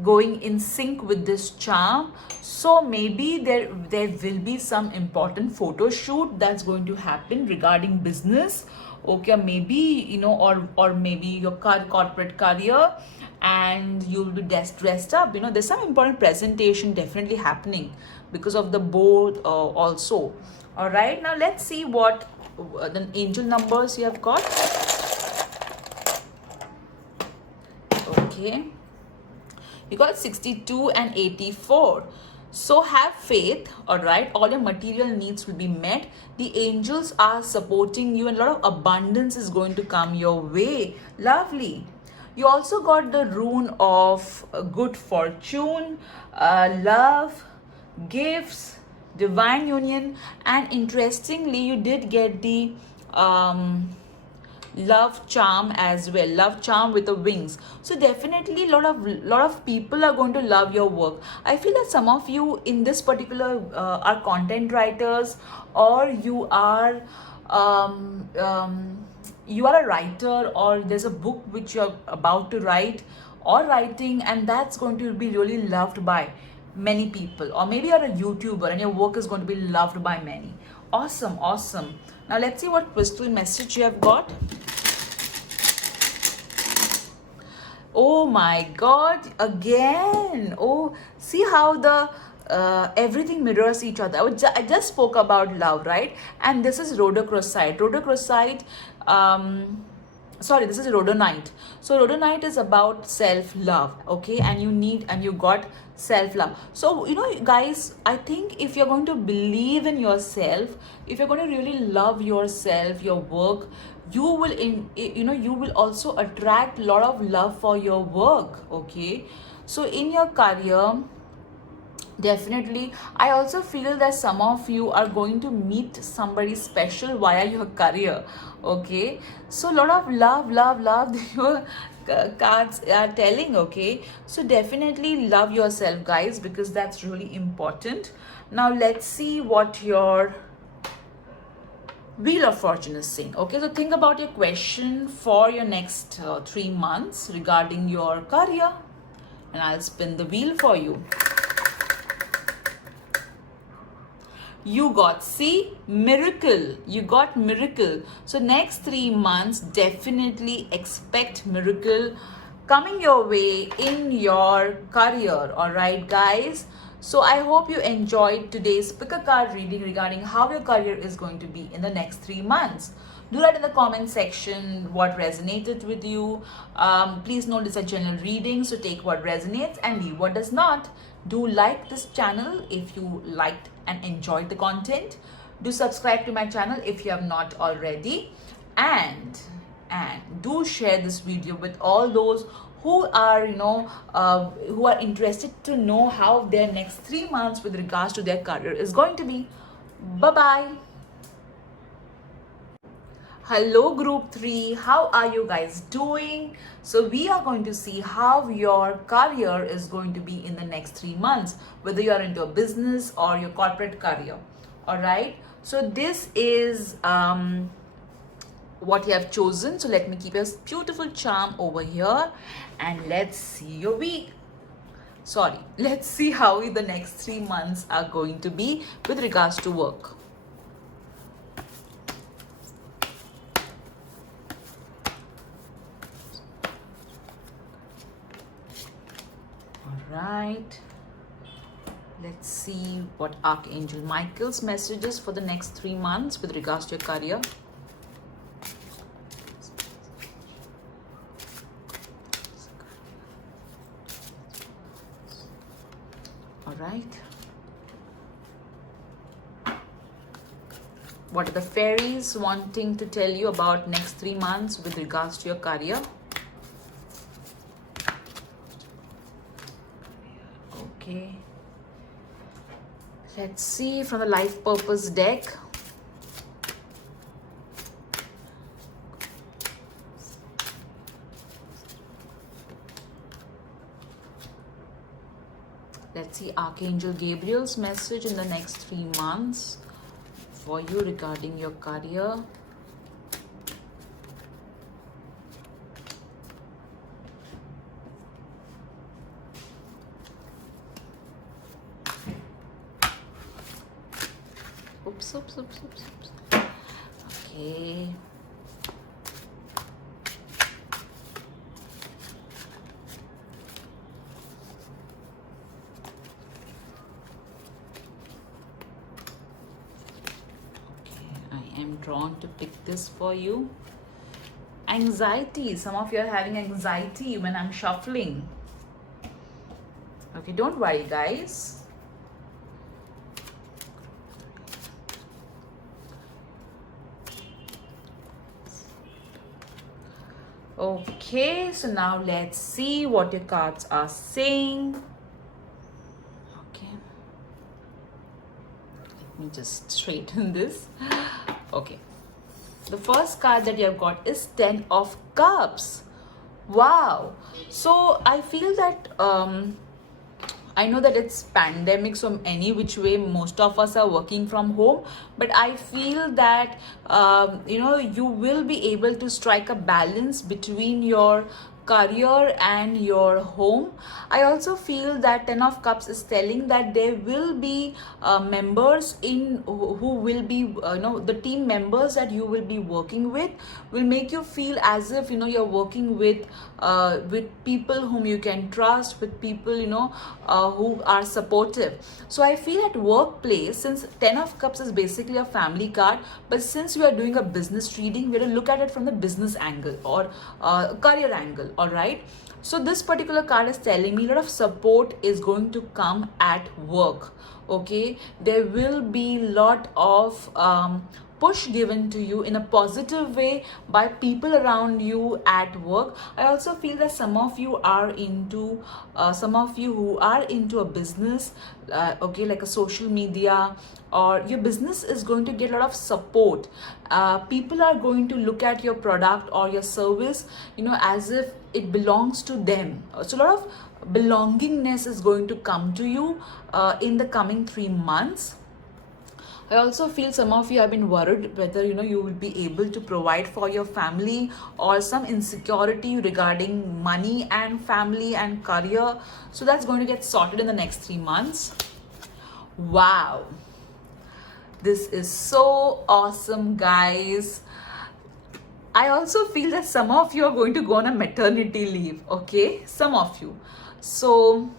going in sync with this charm. So maybe there will be some important photo shoot that's going to happen regarding business, okay? Maybe, or maybe your corporate career, and you'll be dressed up. There's some important presentation definitely happening because of the board also. All right, now let's see what the angel numbers you have got. Okay, you got 62 and 84. So have faith. All right, all your material needs will be met. The angels are supporting you, and a lot of abundance is going to come your way. Lovely. You also got the rune of good fortune, love, gifts, divine union, and interestingly you did get the love charm as well, love charm with the wings. So definitely a lot of people are going to love your work. I feel that some of you in this particular are content writers, or you are a writer, or there's a book which you're about to write or writing, and that's going to be really loved by many people. Or maybe you're a YouTuber and your work is going to be loved by many. Awesome, awesome. Now let's see what crystal message you have got. Oh my God, again. Oh, see how the everything mirrors each other. I just spoke about love, right? And this is rhodochrosite. Rhodochrosite, this is rhodonite. So rhodonite is about self-love, okay? And you got self-love. So, guys, I think if you're going to believe in yourself, if you're going to really love yourself, your work, you will also attract a lot of love for your work, okay? So in your career, definitely, I also feel that some of you are going to meet somebody special via your career, okay? So a lot of love your cards are telling, okay? So definitely love yourself, guys, because that's really important. Now let's see what your Wheel of Fortune is saying. Okay, so think about your question for your next 3 months regarding your career, and I'll spin the wheel for you. You got, see, miracle. You got miracle. So next 3 months, definitely expect miracle coming your way in your career. All right, guys. So I hope you enjoyed today's pick a card reading regarding how your career is going to be in the next 3 months. Do write in the comment section what resonated with you. Please note it's a general reading, so take what resonates and leave what does not. Do like this channel if you liked and enjoyed the content. Do subscribe to my channel if you have not already. And do share this video with all those who are who are interested to know how their next 3 months with regards to their career is going to be. Bye bye. Hello group 3, how are you guys doing? So we are going to see how your career is going to be in the next 3 months, whether you are into a business or your corporate career. All right, so this is what you have chosen. So let me keep a beautiful charm over here and let's see your week. Sorry, let's see how the next 3 months are going to be with regards to work. Right, let's see what Archangel Michael's messages for the next 3 months with regards to your career. All right, what are the fairies wanting to tell you about next 3 months with regards to your career? Okay, let's see from the life purpose deck. Let's see Archangel Gabriel's message in the next 3 months for you regarding your career. Oops. Okay. I am drawn to pick this for you. Anxiety. Some of you are having anxiety when I'm shuffling. Okay, don't worry, guys. Okay, so now let's see what your cards are saying. Okay, let me just straighten this. Okay, the first card that you have got is 10 of Cups. Wow. So I feel that I know that it's pandemic, so any which way most of us are working from home, but I feel that you will be able to strike a balance between your career and your home. I also feel that 10 of Cups is telling that there will be members in who will be the team members that you will be working with will make you feel as if you're working with people whom you can trust, with people who are supportive. So I feel at workplace, since 10 of Cups is basically a family card, but since we are doing a business reading, we're going to look at it from the business angle or career angle. All right, so this particular card is telling me a lot of support is going to come at work. Okay, there will be lot of push given to you in a positive way by people around you at work. I also feel that some of you who are into a business, okay, like a social media, or your business is going to get a lot of support. People are going to look at your product or your service as if it belongs to them. So a lot of belongingness is going to come to you in the coming 3 months. I also feel some of you have been worried whether you will be able to provide for your family, or some insecurity regarding money and family and career. So that's going to get sorted in the next 3 months. Wow, this is so awesome, guys. I also feel that some of you are going to go on a maternity leave. Okay, some of you. So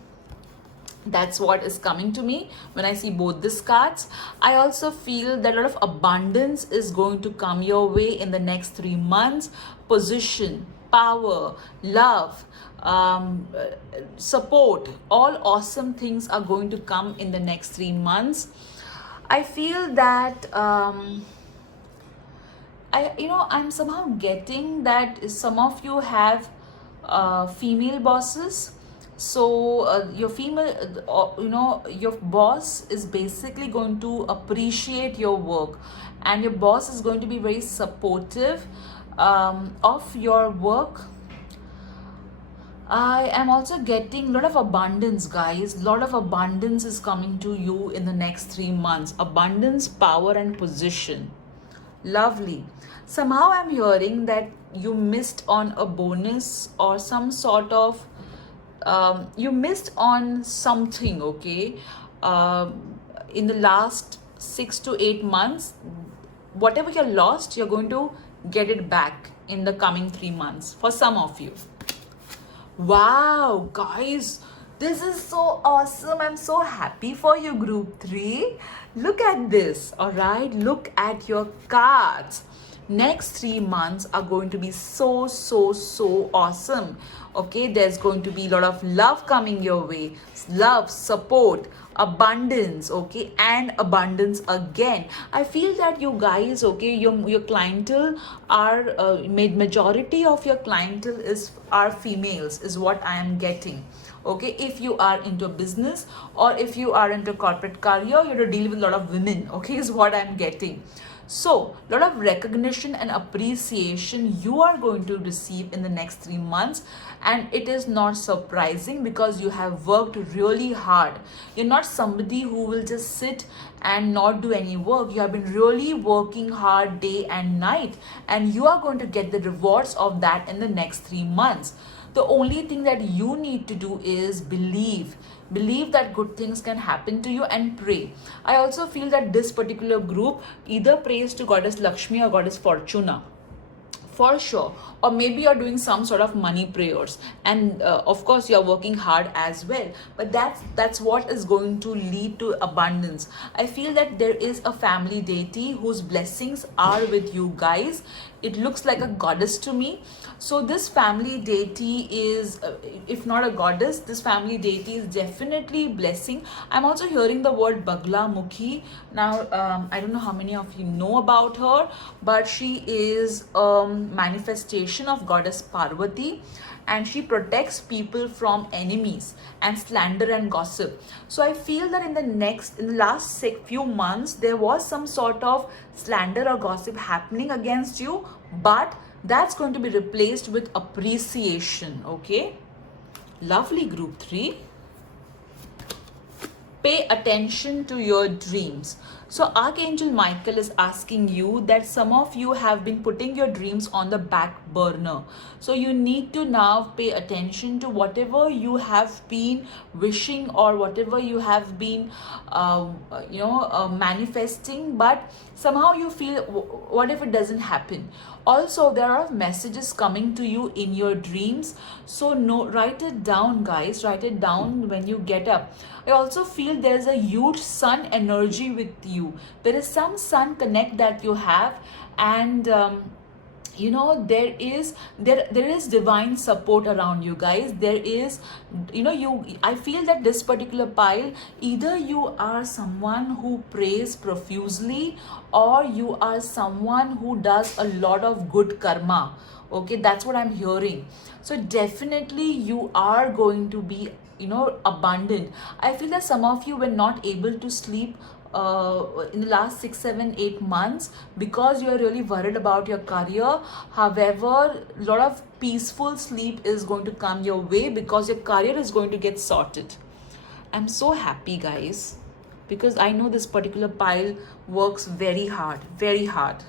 that's what is coming to me when I see both these cards. I also feel that a lot of abundance is going to come your way in the next 3 months. Position, power, love, support, all awesome things are going to come in the next 3 months. I feel that I'm somehow getting that some of you have female bosses. So your female, your boss is basically going to appreciate your work, and your boss is going to be very supportive of your work. I am also getting a lot of abundance, guys. A lot of abundance is coming to you in the next 3 months. Abundance, power, and position. Lovely. Somehow I'm hearing that you missed on a bonus or some sort of, you missed on something, okay? In the last 6 to 8 months, whatever you lost, you're going to get it back in the coming 3 months for some of you. Wow, guys, this is so awesome. I'm so happy for you, group 3. Look at this, all right? Look at your cards. Next 3 months are going to be so, so, so awesome. Okay, there's going to be a lot of love coming your way. Love, support, abundance, okay, and abundance again. I feel that you guys, okay, your clientele are majority of your clientele are females, is what I am getting. Okay, if you are into business or if you are into corporate career, you have to deal with a lot of women, okay, is what I'm getting. So, a lot of recognition and appreciation you are going to receive in the next 3 months, and it is not surprising because you have worked really hard. You're not somebody who will just sit and not do any work. You have been really working hard day and night, and you are going to get the rewards of that in the next 3 months. The only thing that you need to do is believe that good things can happen to you, and pray. I also feel that this particular group either prays to Goddess Lakshmi or Goddess Fortuna, for sure, or maybe you're doing some sort of money prayers, and of course you're working hard as well, but that's what is going to lead to abundance. I feel that there is a family deity whose blessings are with you guys. It looks like a goddess to me. So this family deity is, if not a goddess, this family deity is definitely blessing. I'm also hearing the word Bagla Mukhi. Now, I don't know how many of you know about her, but she is manifestation of Goddess Parvati, and she protects people from enemies and slander and gossip. So I feel that in the last few months, there was some sort of slander or gossip happening against you, but that's going to be replaced with appreciation. Okay, lovely, group 3. Pay attention to your dreams. So Archangel Michael is asking you that some of you have been putting your dreams on the back burner. So you need to now pay attention to whatever you have been wishing or whatever you have been manifesting, but somehow you feel, what if it doesn't happen? Also, there are messages coming to you in your dreams. So write it down, guys. Write it down when you get up. I also feel there's a huge sun energy with you. There is some sun connect that you have, and there is divine support around you guys. There is, I feel that this particular pile, either you are someone who prays profusely, or you are someone who does a lot of good karma. Okay, that's what I'm hearing. So definitely you are going to be abundant. I feel that some of you were not able to sleep in the last 6, 7, 8 months because you are really worried about your career. However, a lot of peaceful sleep is going to come your way because your career is going to get sorted. I'm so happy, guys, because I know this particular pile works very hard, very hard.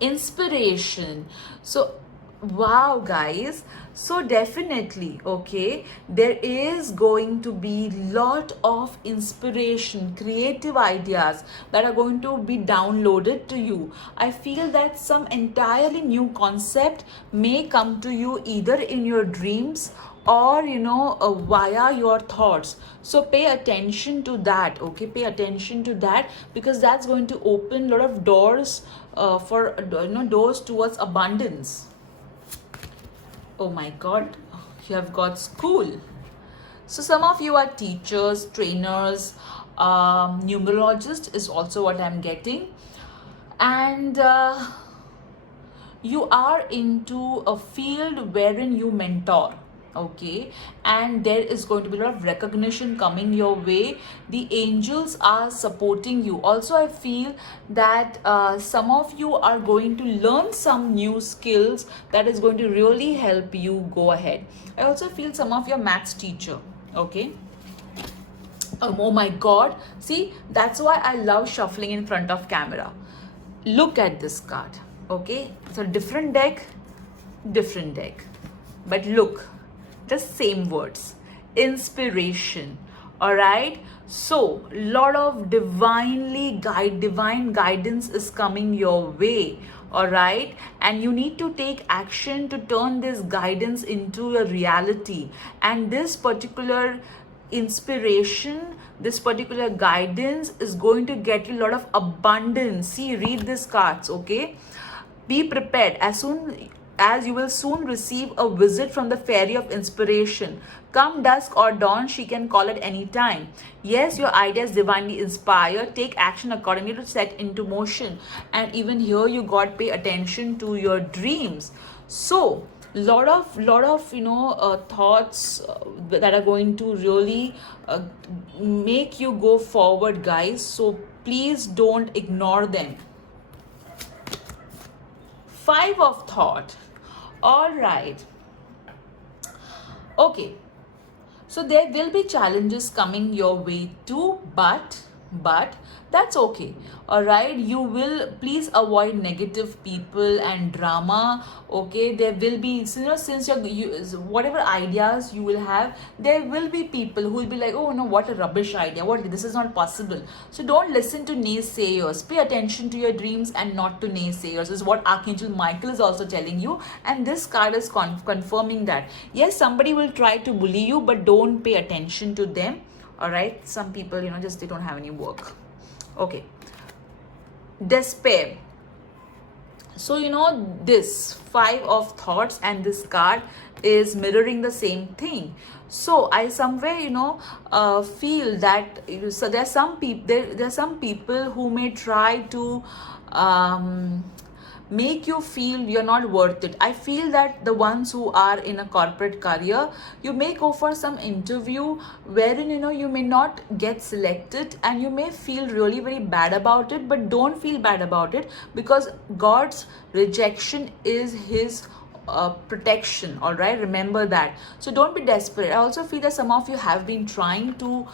Inspiration. So wow, guys, so definitely, okay, there is going to be lot of inspiration, creative ideas that are going to be downloaded to you. I feel that some entirely new concept may come to you either in your dreams or via your thoughts. So pay attention to that. Okay, pay attention to that, because that's going to open a lot of doors for doors towards abundance. Oh my God, you have got school. So some of you are teachers, trainers, numerologist is also what I'm getting. And you are into a field wherein you mentor, okay, and there is going to be a lot of recognition coming your way. The angels are supporting you. Also, I feel that some of you are going to learn some new skills that is going to really help you go ahead. I also feel some of your maths teacher, okay. Oh my god, see, that's why I love shuffling in front of camera. Look at this card, okay. So different deck, but look, the same words, inspiration. All right, so lot of divine guidance is coming your way. All right, and you need to take action to turn this guidance into a reality. And this particular inspiration, this particular guidance is going to get you a lot of abundance. See, read these cards, okay. Be prepared, as you will soon receive a visit from the fairy of inspiration. Come dusk or dawn, she can call at any time. Yes, your idea is divinely inspired. Take action accordingly to set into motion. And even here you got pay attention to your dreams. So lot of thoughts that are going to really make you go forward, guys. So please don't ignore them. Five of thought. All right, okay, so there will be challenges coming your way too, but that's okay. All right, you will please avoid negative people and drama, okay. There will be, since whatever ideas you will have, there will be people who will be like, oh no, what a rubbish idea, what, this is not possible. So don't listen to naysayers. Pay attention to your dreams and not to naysayers, is what Archangel Michael is also telling you. And this card is confirming that yes, somebody will try to bully you, but don't pay attention to them. All right, some people, just they don't have any work, okay. Despair. So this five of thoughts and this card is mirroring the same thing. So I somewhere feel that, so there are some people who may try to make you feel you're not worth it. I feel that the ones who are in a corporate career, you may go for some interview wherein you may not get selected, and you may feel really very bad about it, but don't feel bad about it, because God's rejection is his protection. All right, remember that. So don't be desperate. I also feel that some of you have been trying to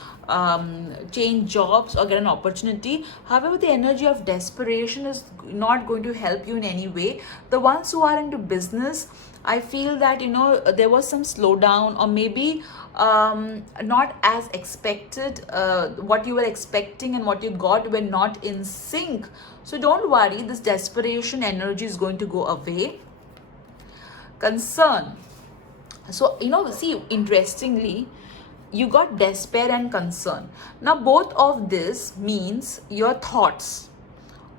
change jobs or get an opportunity. However, the energy of desperation is not going to help you in any way. The ones who are into business, I feel that there was some slowdown, or maybe not as expected. What you were expecting and what you got were not in sync. So don't worry, this desperation energy is going to go away. Concern. So see, interestingly, you got despair and concern. Now both of this means your thoughts.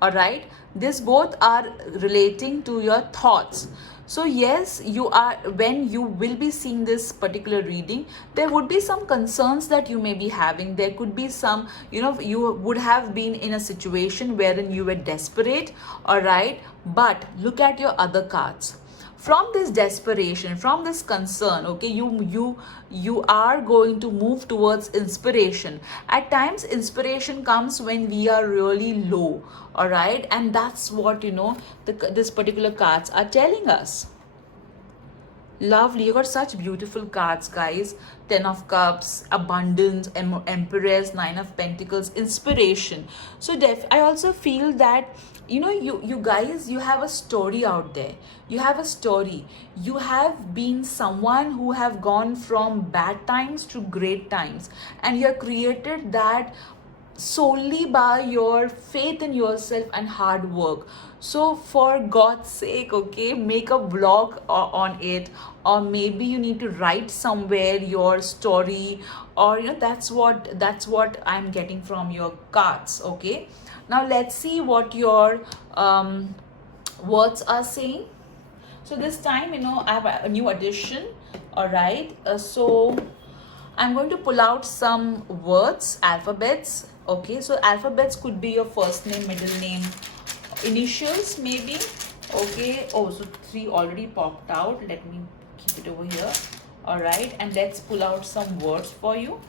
All right, this both are relating to your thoughts. So yes, when you will be seeing this particular reading, there would be some concerns that you may be having. There could be some, you would have been in a situation wherein you were desperate. All right, but look at your other cards. From this desperation, from this concern, okay, you are going to move towards inspiration. At times inspiration comes when we are really low. All right, and that's what this particular cards are telling us. Lovely, you got such beautiful cards, guys. 10 of Cups, Abundance, Empress, 9 of Pentacles, Inspiration. So I also feel that you guys, you have a story out there. You have a story. You have been someone who have gone from bad times to great times, and you have created that solely by your faith in yourself and hard work. So for God's sake, okay, make a vlog on it, or maybe you need to write somewhere your story, or that's what I'm getting from your cards. Okay, now let's see what your words are saying. So this time I have a new addition. All right, so I'm going to pull out some words, alphabets. Okay, so alphabets could be your first name, middle name, initials maybe. Okay, oh, so 3 already popped out. Let me keep it over here. All right, and let's pull out some words for you.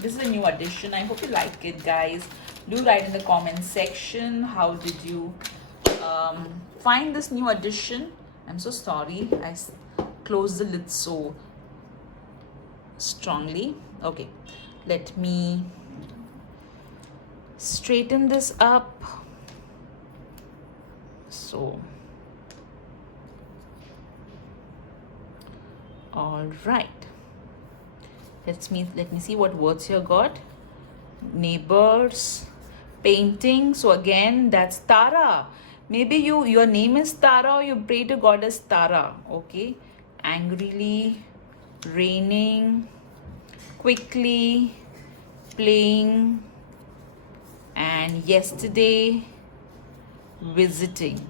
This is a new addition. I hope you like it, guys. Do write in the comment section how did you find this new addition. I'm so sorry, I closed the lid so strongly. Okay, let me straighten this up. So all right, let me see what words you got. Neighbors, painting. So again, that's Tara. Maybe your name is Tara, or you pray to goddess Tara. Okay, angrily, raining, quickly, playing, and yesterday, visiting.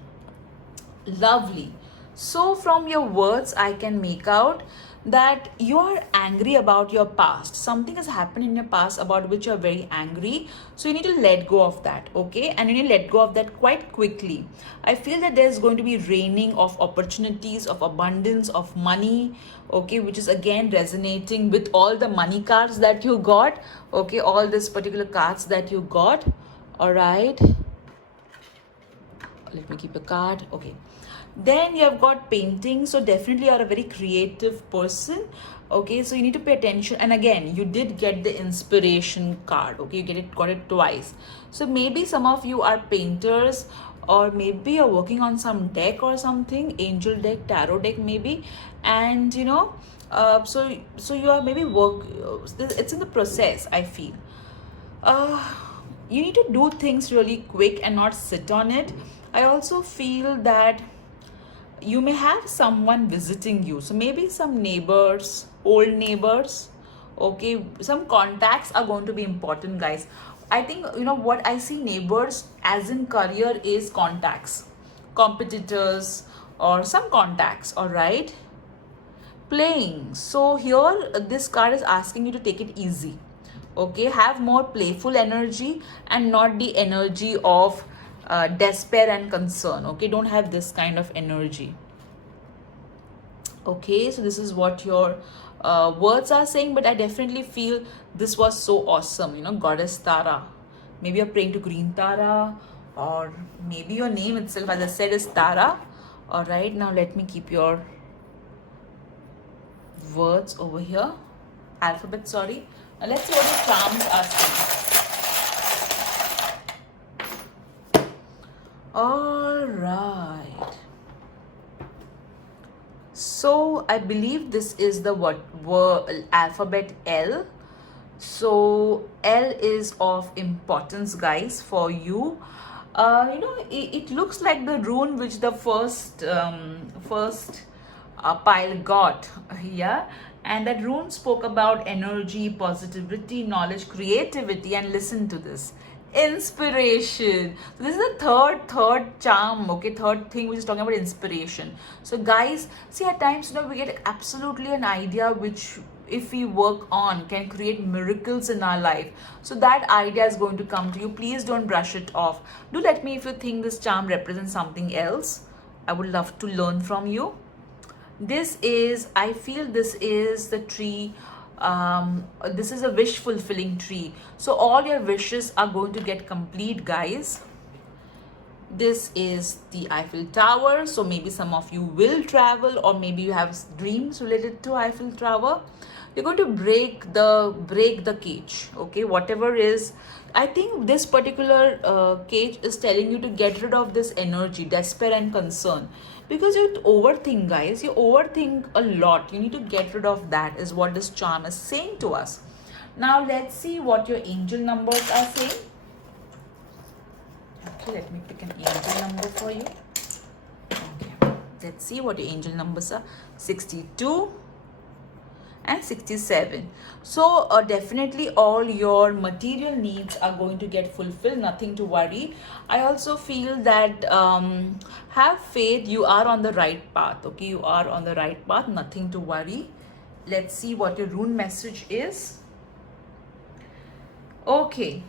Lovely. So from your words, I can make out that you are angry about your past. Something has happened in your past about which you are very angry. So you need to let go of that, okay? And you need to let go of that quite quickly. I feel that there's going to be raining of opportunities, of abundance, of money, okay? Which is again resonating with all the money cards that you got, okay? All these particular cards that you got, all right? Let me keep a card, okay. Then you have got painting, so definitely you are a very creative person, okay? So you need to pay attention. And again, you did get the inspiration card, okay? You got it twice. So maybe some of you are painters, or maybe you're working on some deck or something, angel deck, tarot deck maybe, and you know, so you are maybe it's in the process, I feel. You need to do things really quick and not sit on it. I also feel that you may have someone visiting you, so maybe some neighbors, old neighbors, okay? Some contacts are going to be important, guys. I think, you know what, I see neighbors as in career is contacts, competitors, or some contacts, all right? Playing. So here this card is asking you to take it easy, okay? Have more playful energy and not the energy of despair and concern, okay? Don't have this kind of energy, okay? So this is what your words are saying, but I definitely feel this was so awesome, you know, goddess Tara. Maybe you're praying to green Tara, or maybe your name itself, as I said, is Tara. All right, now let me keep your words over here, alphabet, sorry. Now let's see what the charms are saying. All right, so I believe this is the alphabet L. So L is of importance, guys, for you. You know, it looks like the rune which the first pile got here, and that rune spoke about energy, positivity, knowledge, creativity, and listen to this, inspiration. So this is the third charm, okay? Third thing which is talking about inspiration. So guys, see, at times, you know, we get absolutely an idea which, if we work on, can create miracles in our life. So that idea is going to come to you. Please don't brush it off. Do let me if you think this charm represents something else. I would love to learn from you. This is, I feel this is the tree. This is a wish fulfilling tree. So all your wishes are going to get complete, guys. This is the Eiffel Tower. So maybe some of you will travel, or maybe you have dreams related to Eiffel Tower. You're going to break the cage, okay? Whatever is, I think this particular cage is telling you to get rid of this energy, despair and concern, because you overthink, guys. You overthink a lot. You need to get rid of that, is what this charm is saying to us. Now let's see what your angel numbers are saying. Okay, let me pick an angel number for you. Okay, let's see what your angel numbers are. 62 and 67. So definitely all your material needs are going to get fulfilled, nothing to worry. I also feel that have faith, you are on the right path, okay? You are on the right path, nothing to worry. Let's see what your rune message is. Okay,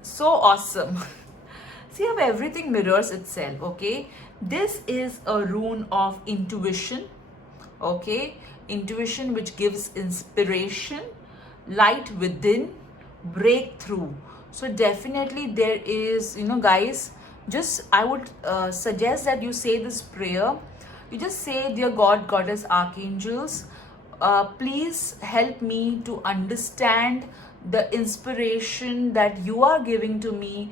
so awesome. See how everything mirrors itself, okay? This is a rune of intuition, okay? Intuition which gives inspiration, light within, breakthrough. So definitely there is, guys, just I would suggest that you say this prayer. You just say, dear God, Goddess, Archangels, please help me to understand the inspiration that you are giving to me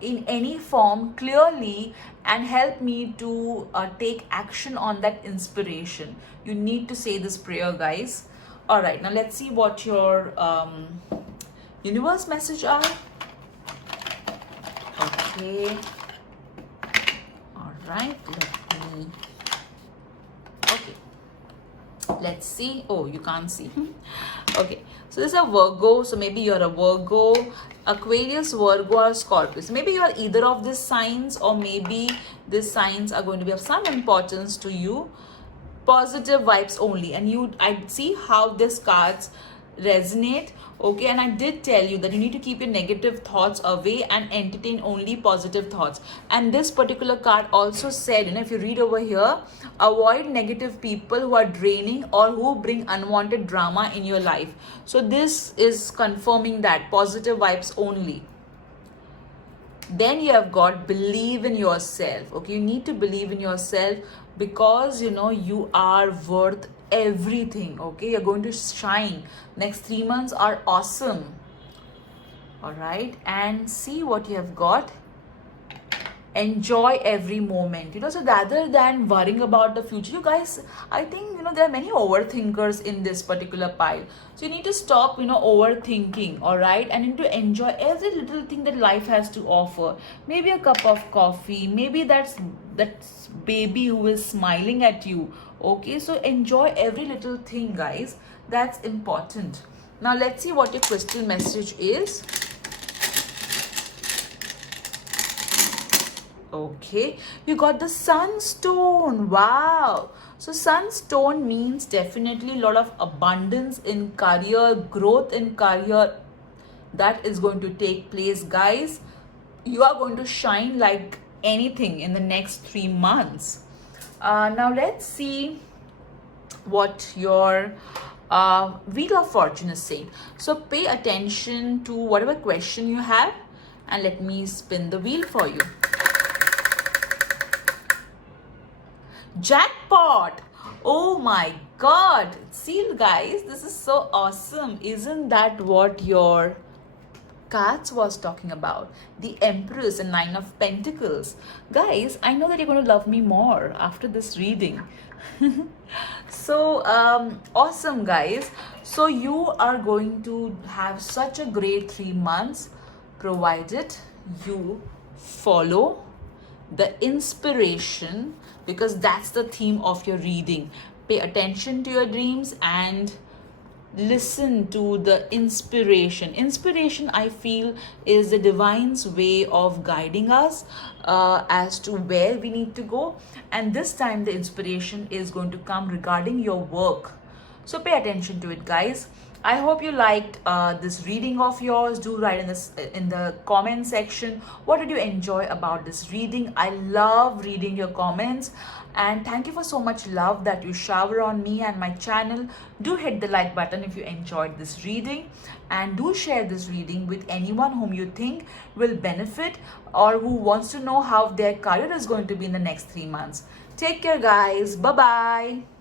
in any form clearly, and help me to take action on that inspiration. You need to say this prayer, guys. All right, now let's see what your universe message are. Okay. All right, let me. Okay. Let's see. Oh, you can't see. Okay, so this is a Virgo, so maybe you're a Virgo, Aquarius, Virgo, or Scorpio. So maybe you are either of these signs, or maybe these signs are going to be of some importance to you. Positive vibes only, and I see how these cards resonate, okay? And I did tell you that you need to keep your negative thoughts away and entertain only positive thoughts. And this particular card also said, if you read over here, avoid negative people who are draining or who bring unwanted drama in your life. So this is confirming that positive vibes only. Then you have got believe in yourself, okay? You need to believe in yourself, because you are worth everything, okay? You're going to shine. Next 3 months are awesome. All right, and see what you have got. Enjoy every moment, so rather than worrying about the future, you guys, I think there are many overthinkers in this particular pile. So you need to stop overthinking, all right, and need to enjoy every little thing that life has to offer. Maybe a cup of coffee, maybe that's baby who is smiling at you, okay? So enjoy every little thing, guys. That's important. Now let's see what your crystal message is. Okay, you got the sunstone. Wow. So sunstone means definitely a lot of abundance in career, growth in career, that is going to take place, guys. You are going to shine like anything in the next 3 months. Now let's see what your Wheel of Fortune is saying. So pay attention to whatever question you have, and let me spin the wheel for you. Jackpot! Oh my god! See, guys, this is so awesome. Isn't that what your cards was talking about? The Empress and 9 of Pentacles. Guys, I know that you're going to love me more after this reading. So awesome, guys. So you are going to have such a great 3 months, provided you follow the inspiration, because that's the theme of your reading. Pay attention to your dreams and listen to the inspiration. Inspiration, I feel, is the divine's way of guiding us as to where we need to go. And this time the inspiration is going to come regarding your work. So pay attention to it, guys. I hope you liked this reading of yours. Do write in the comment section, what did you enjoy about this reading? I love reading your comments, and thank you for so much love that you shower on me and my channel. Do hit the like button if you enjoyed this reading, and do share this reading with anyone whom you think will benefit or who wants to know how their career is going to be in the next 3 months. Take care, guys. Bye bye.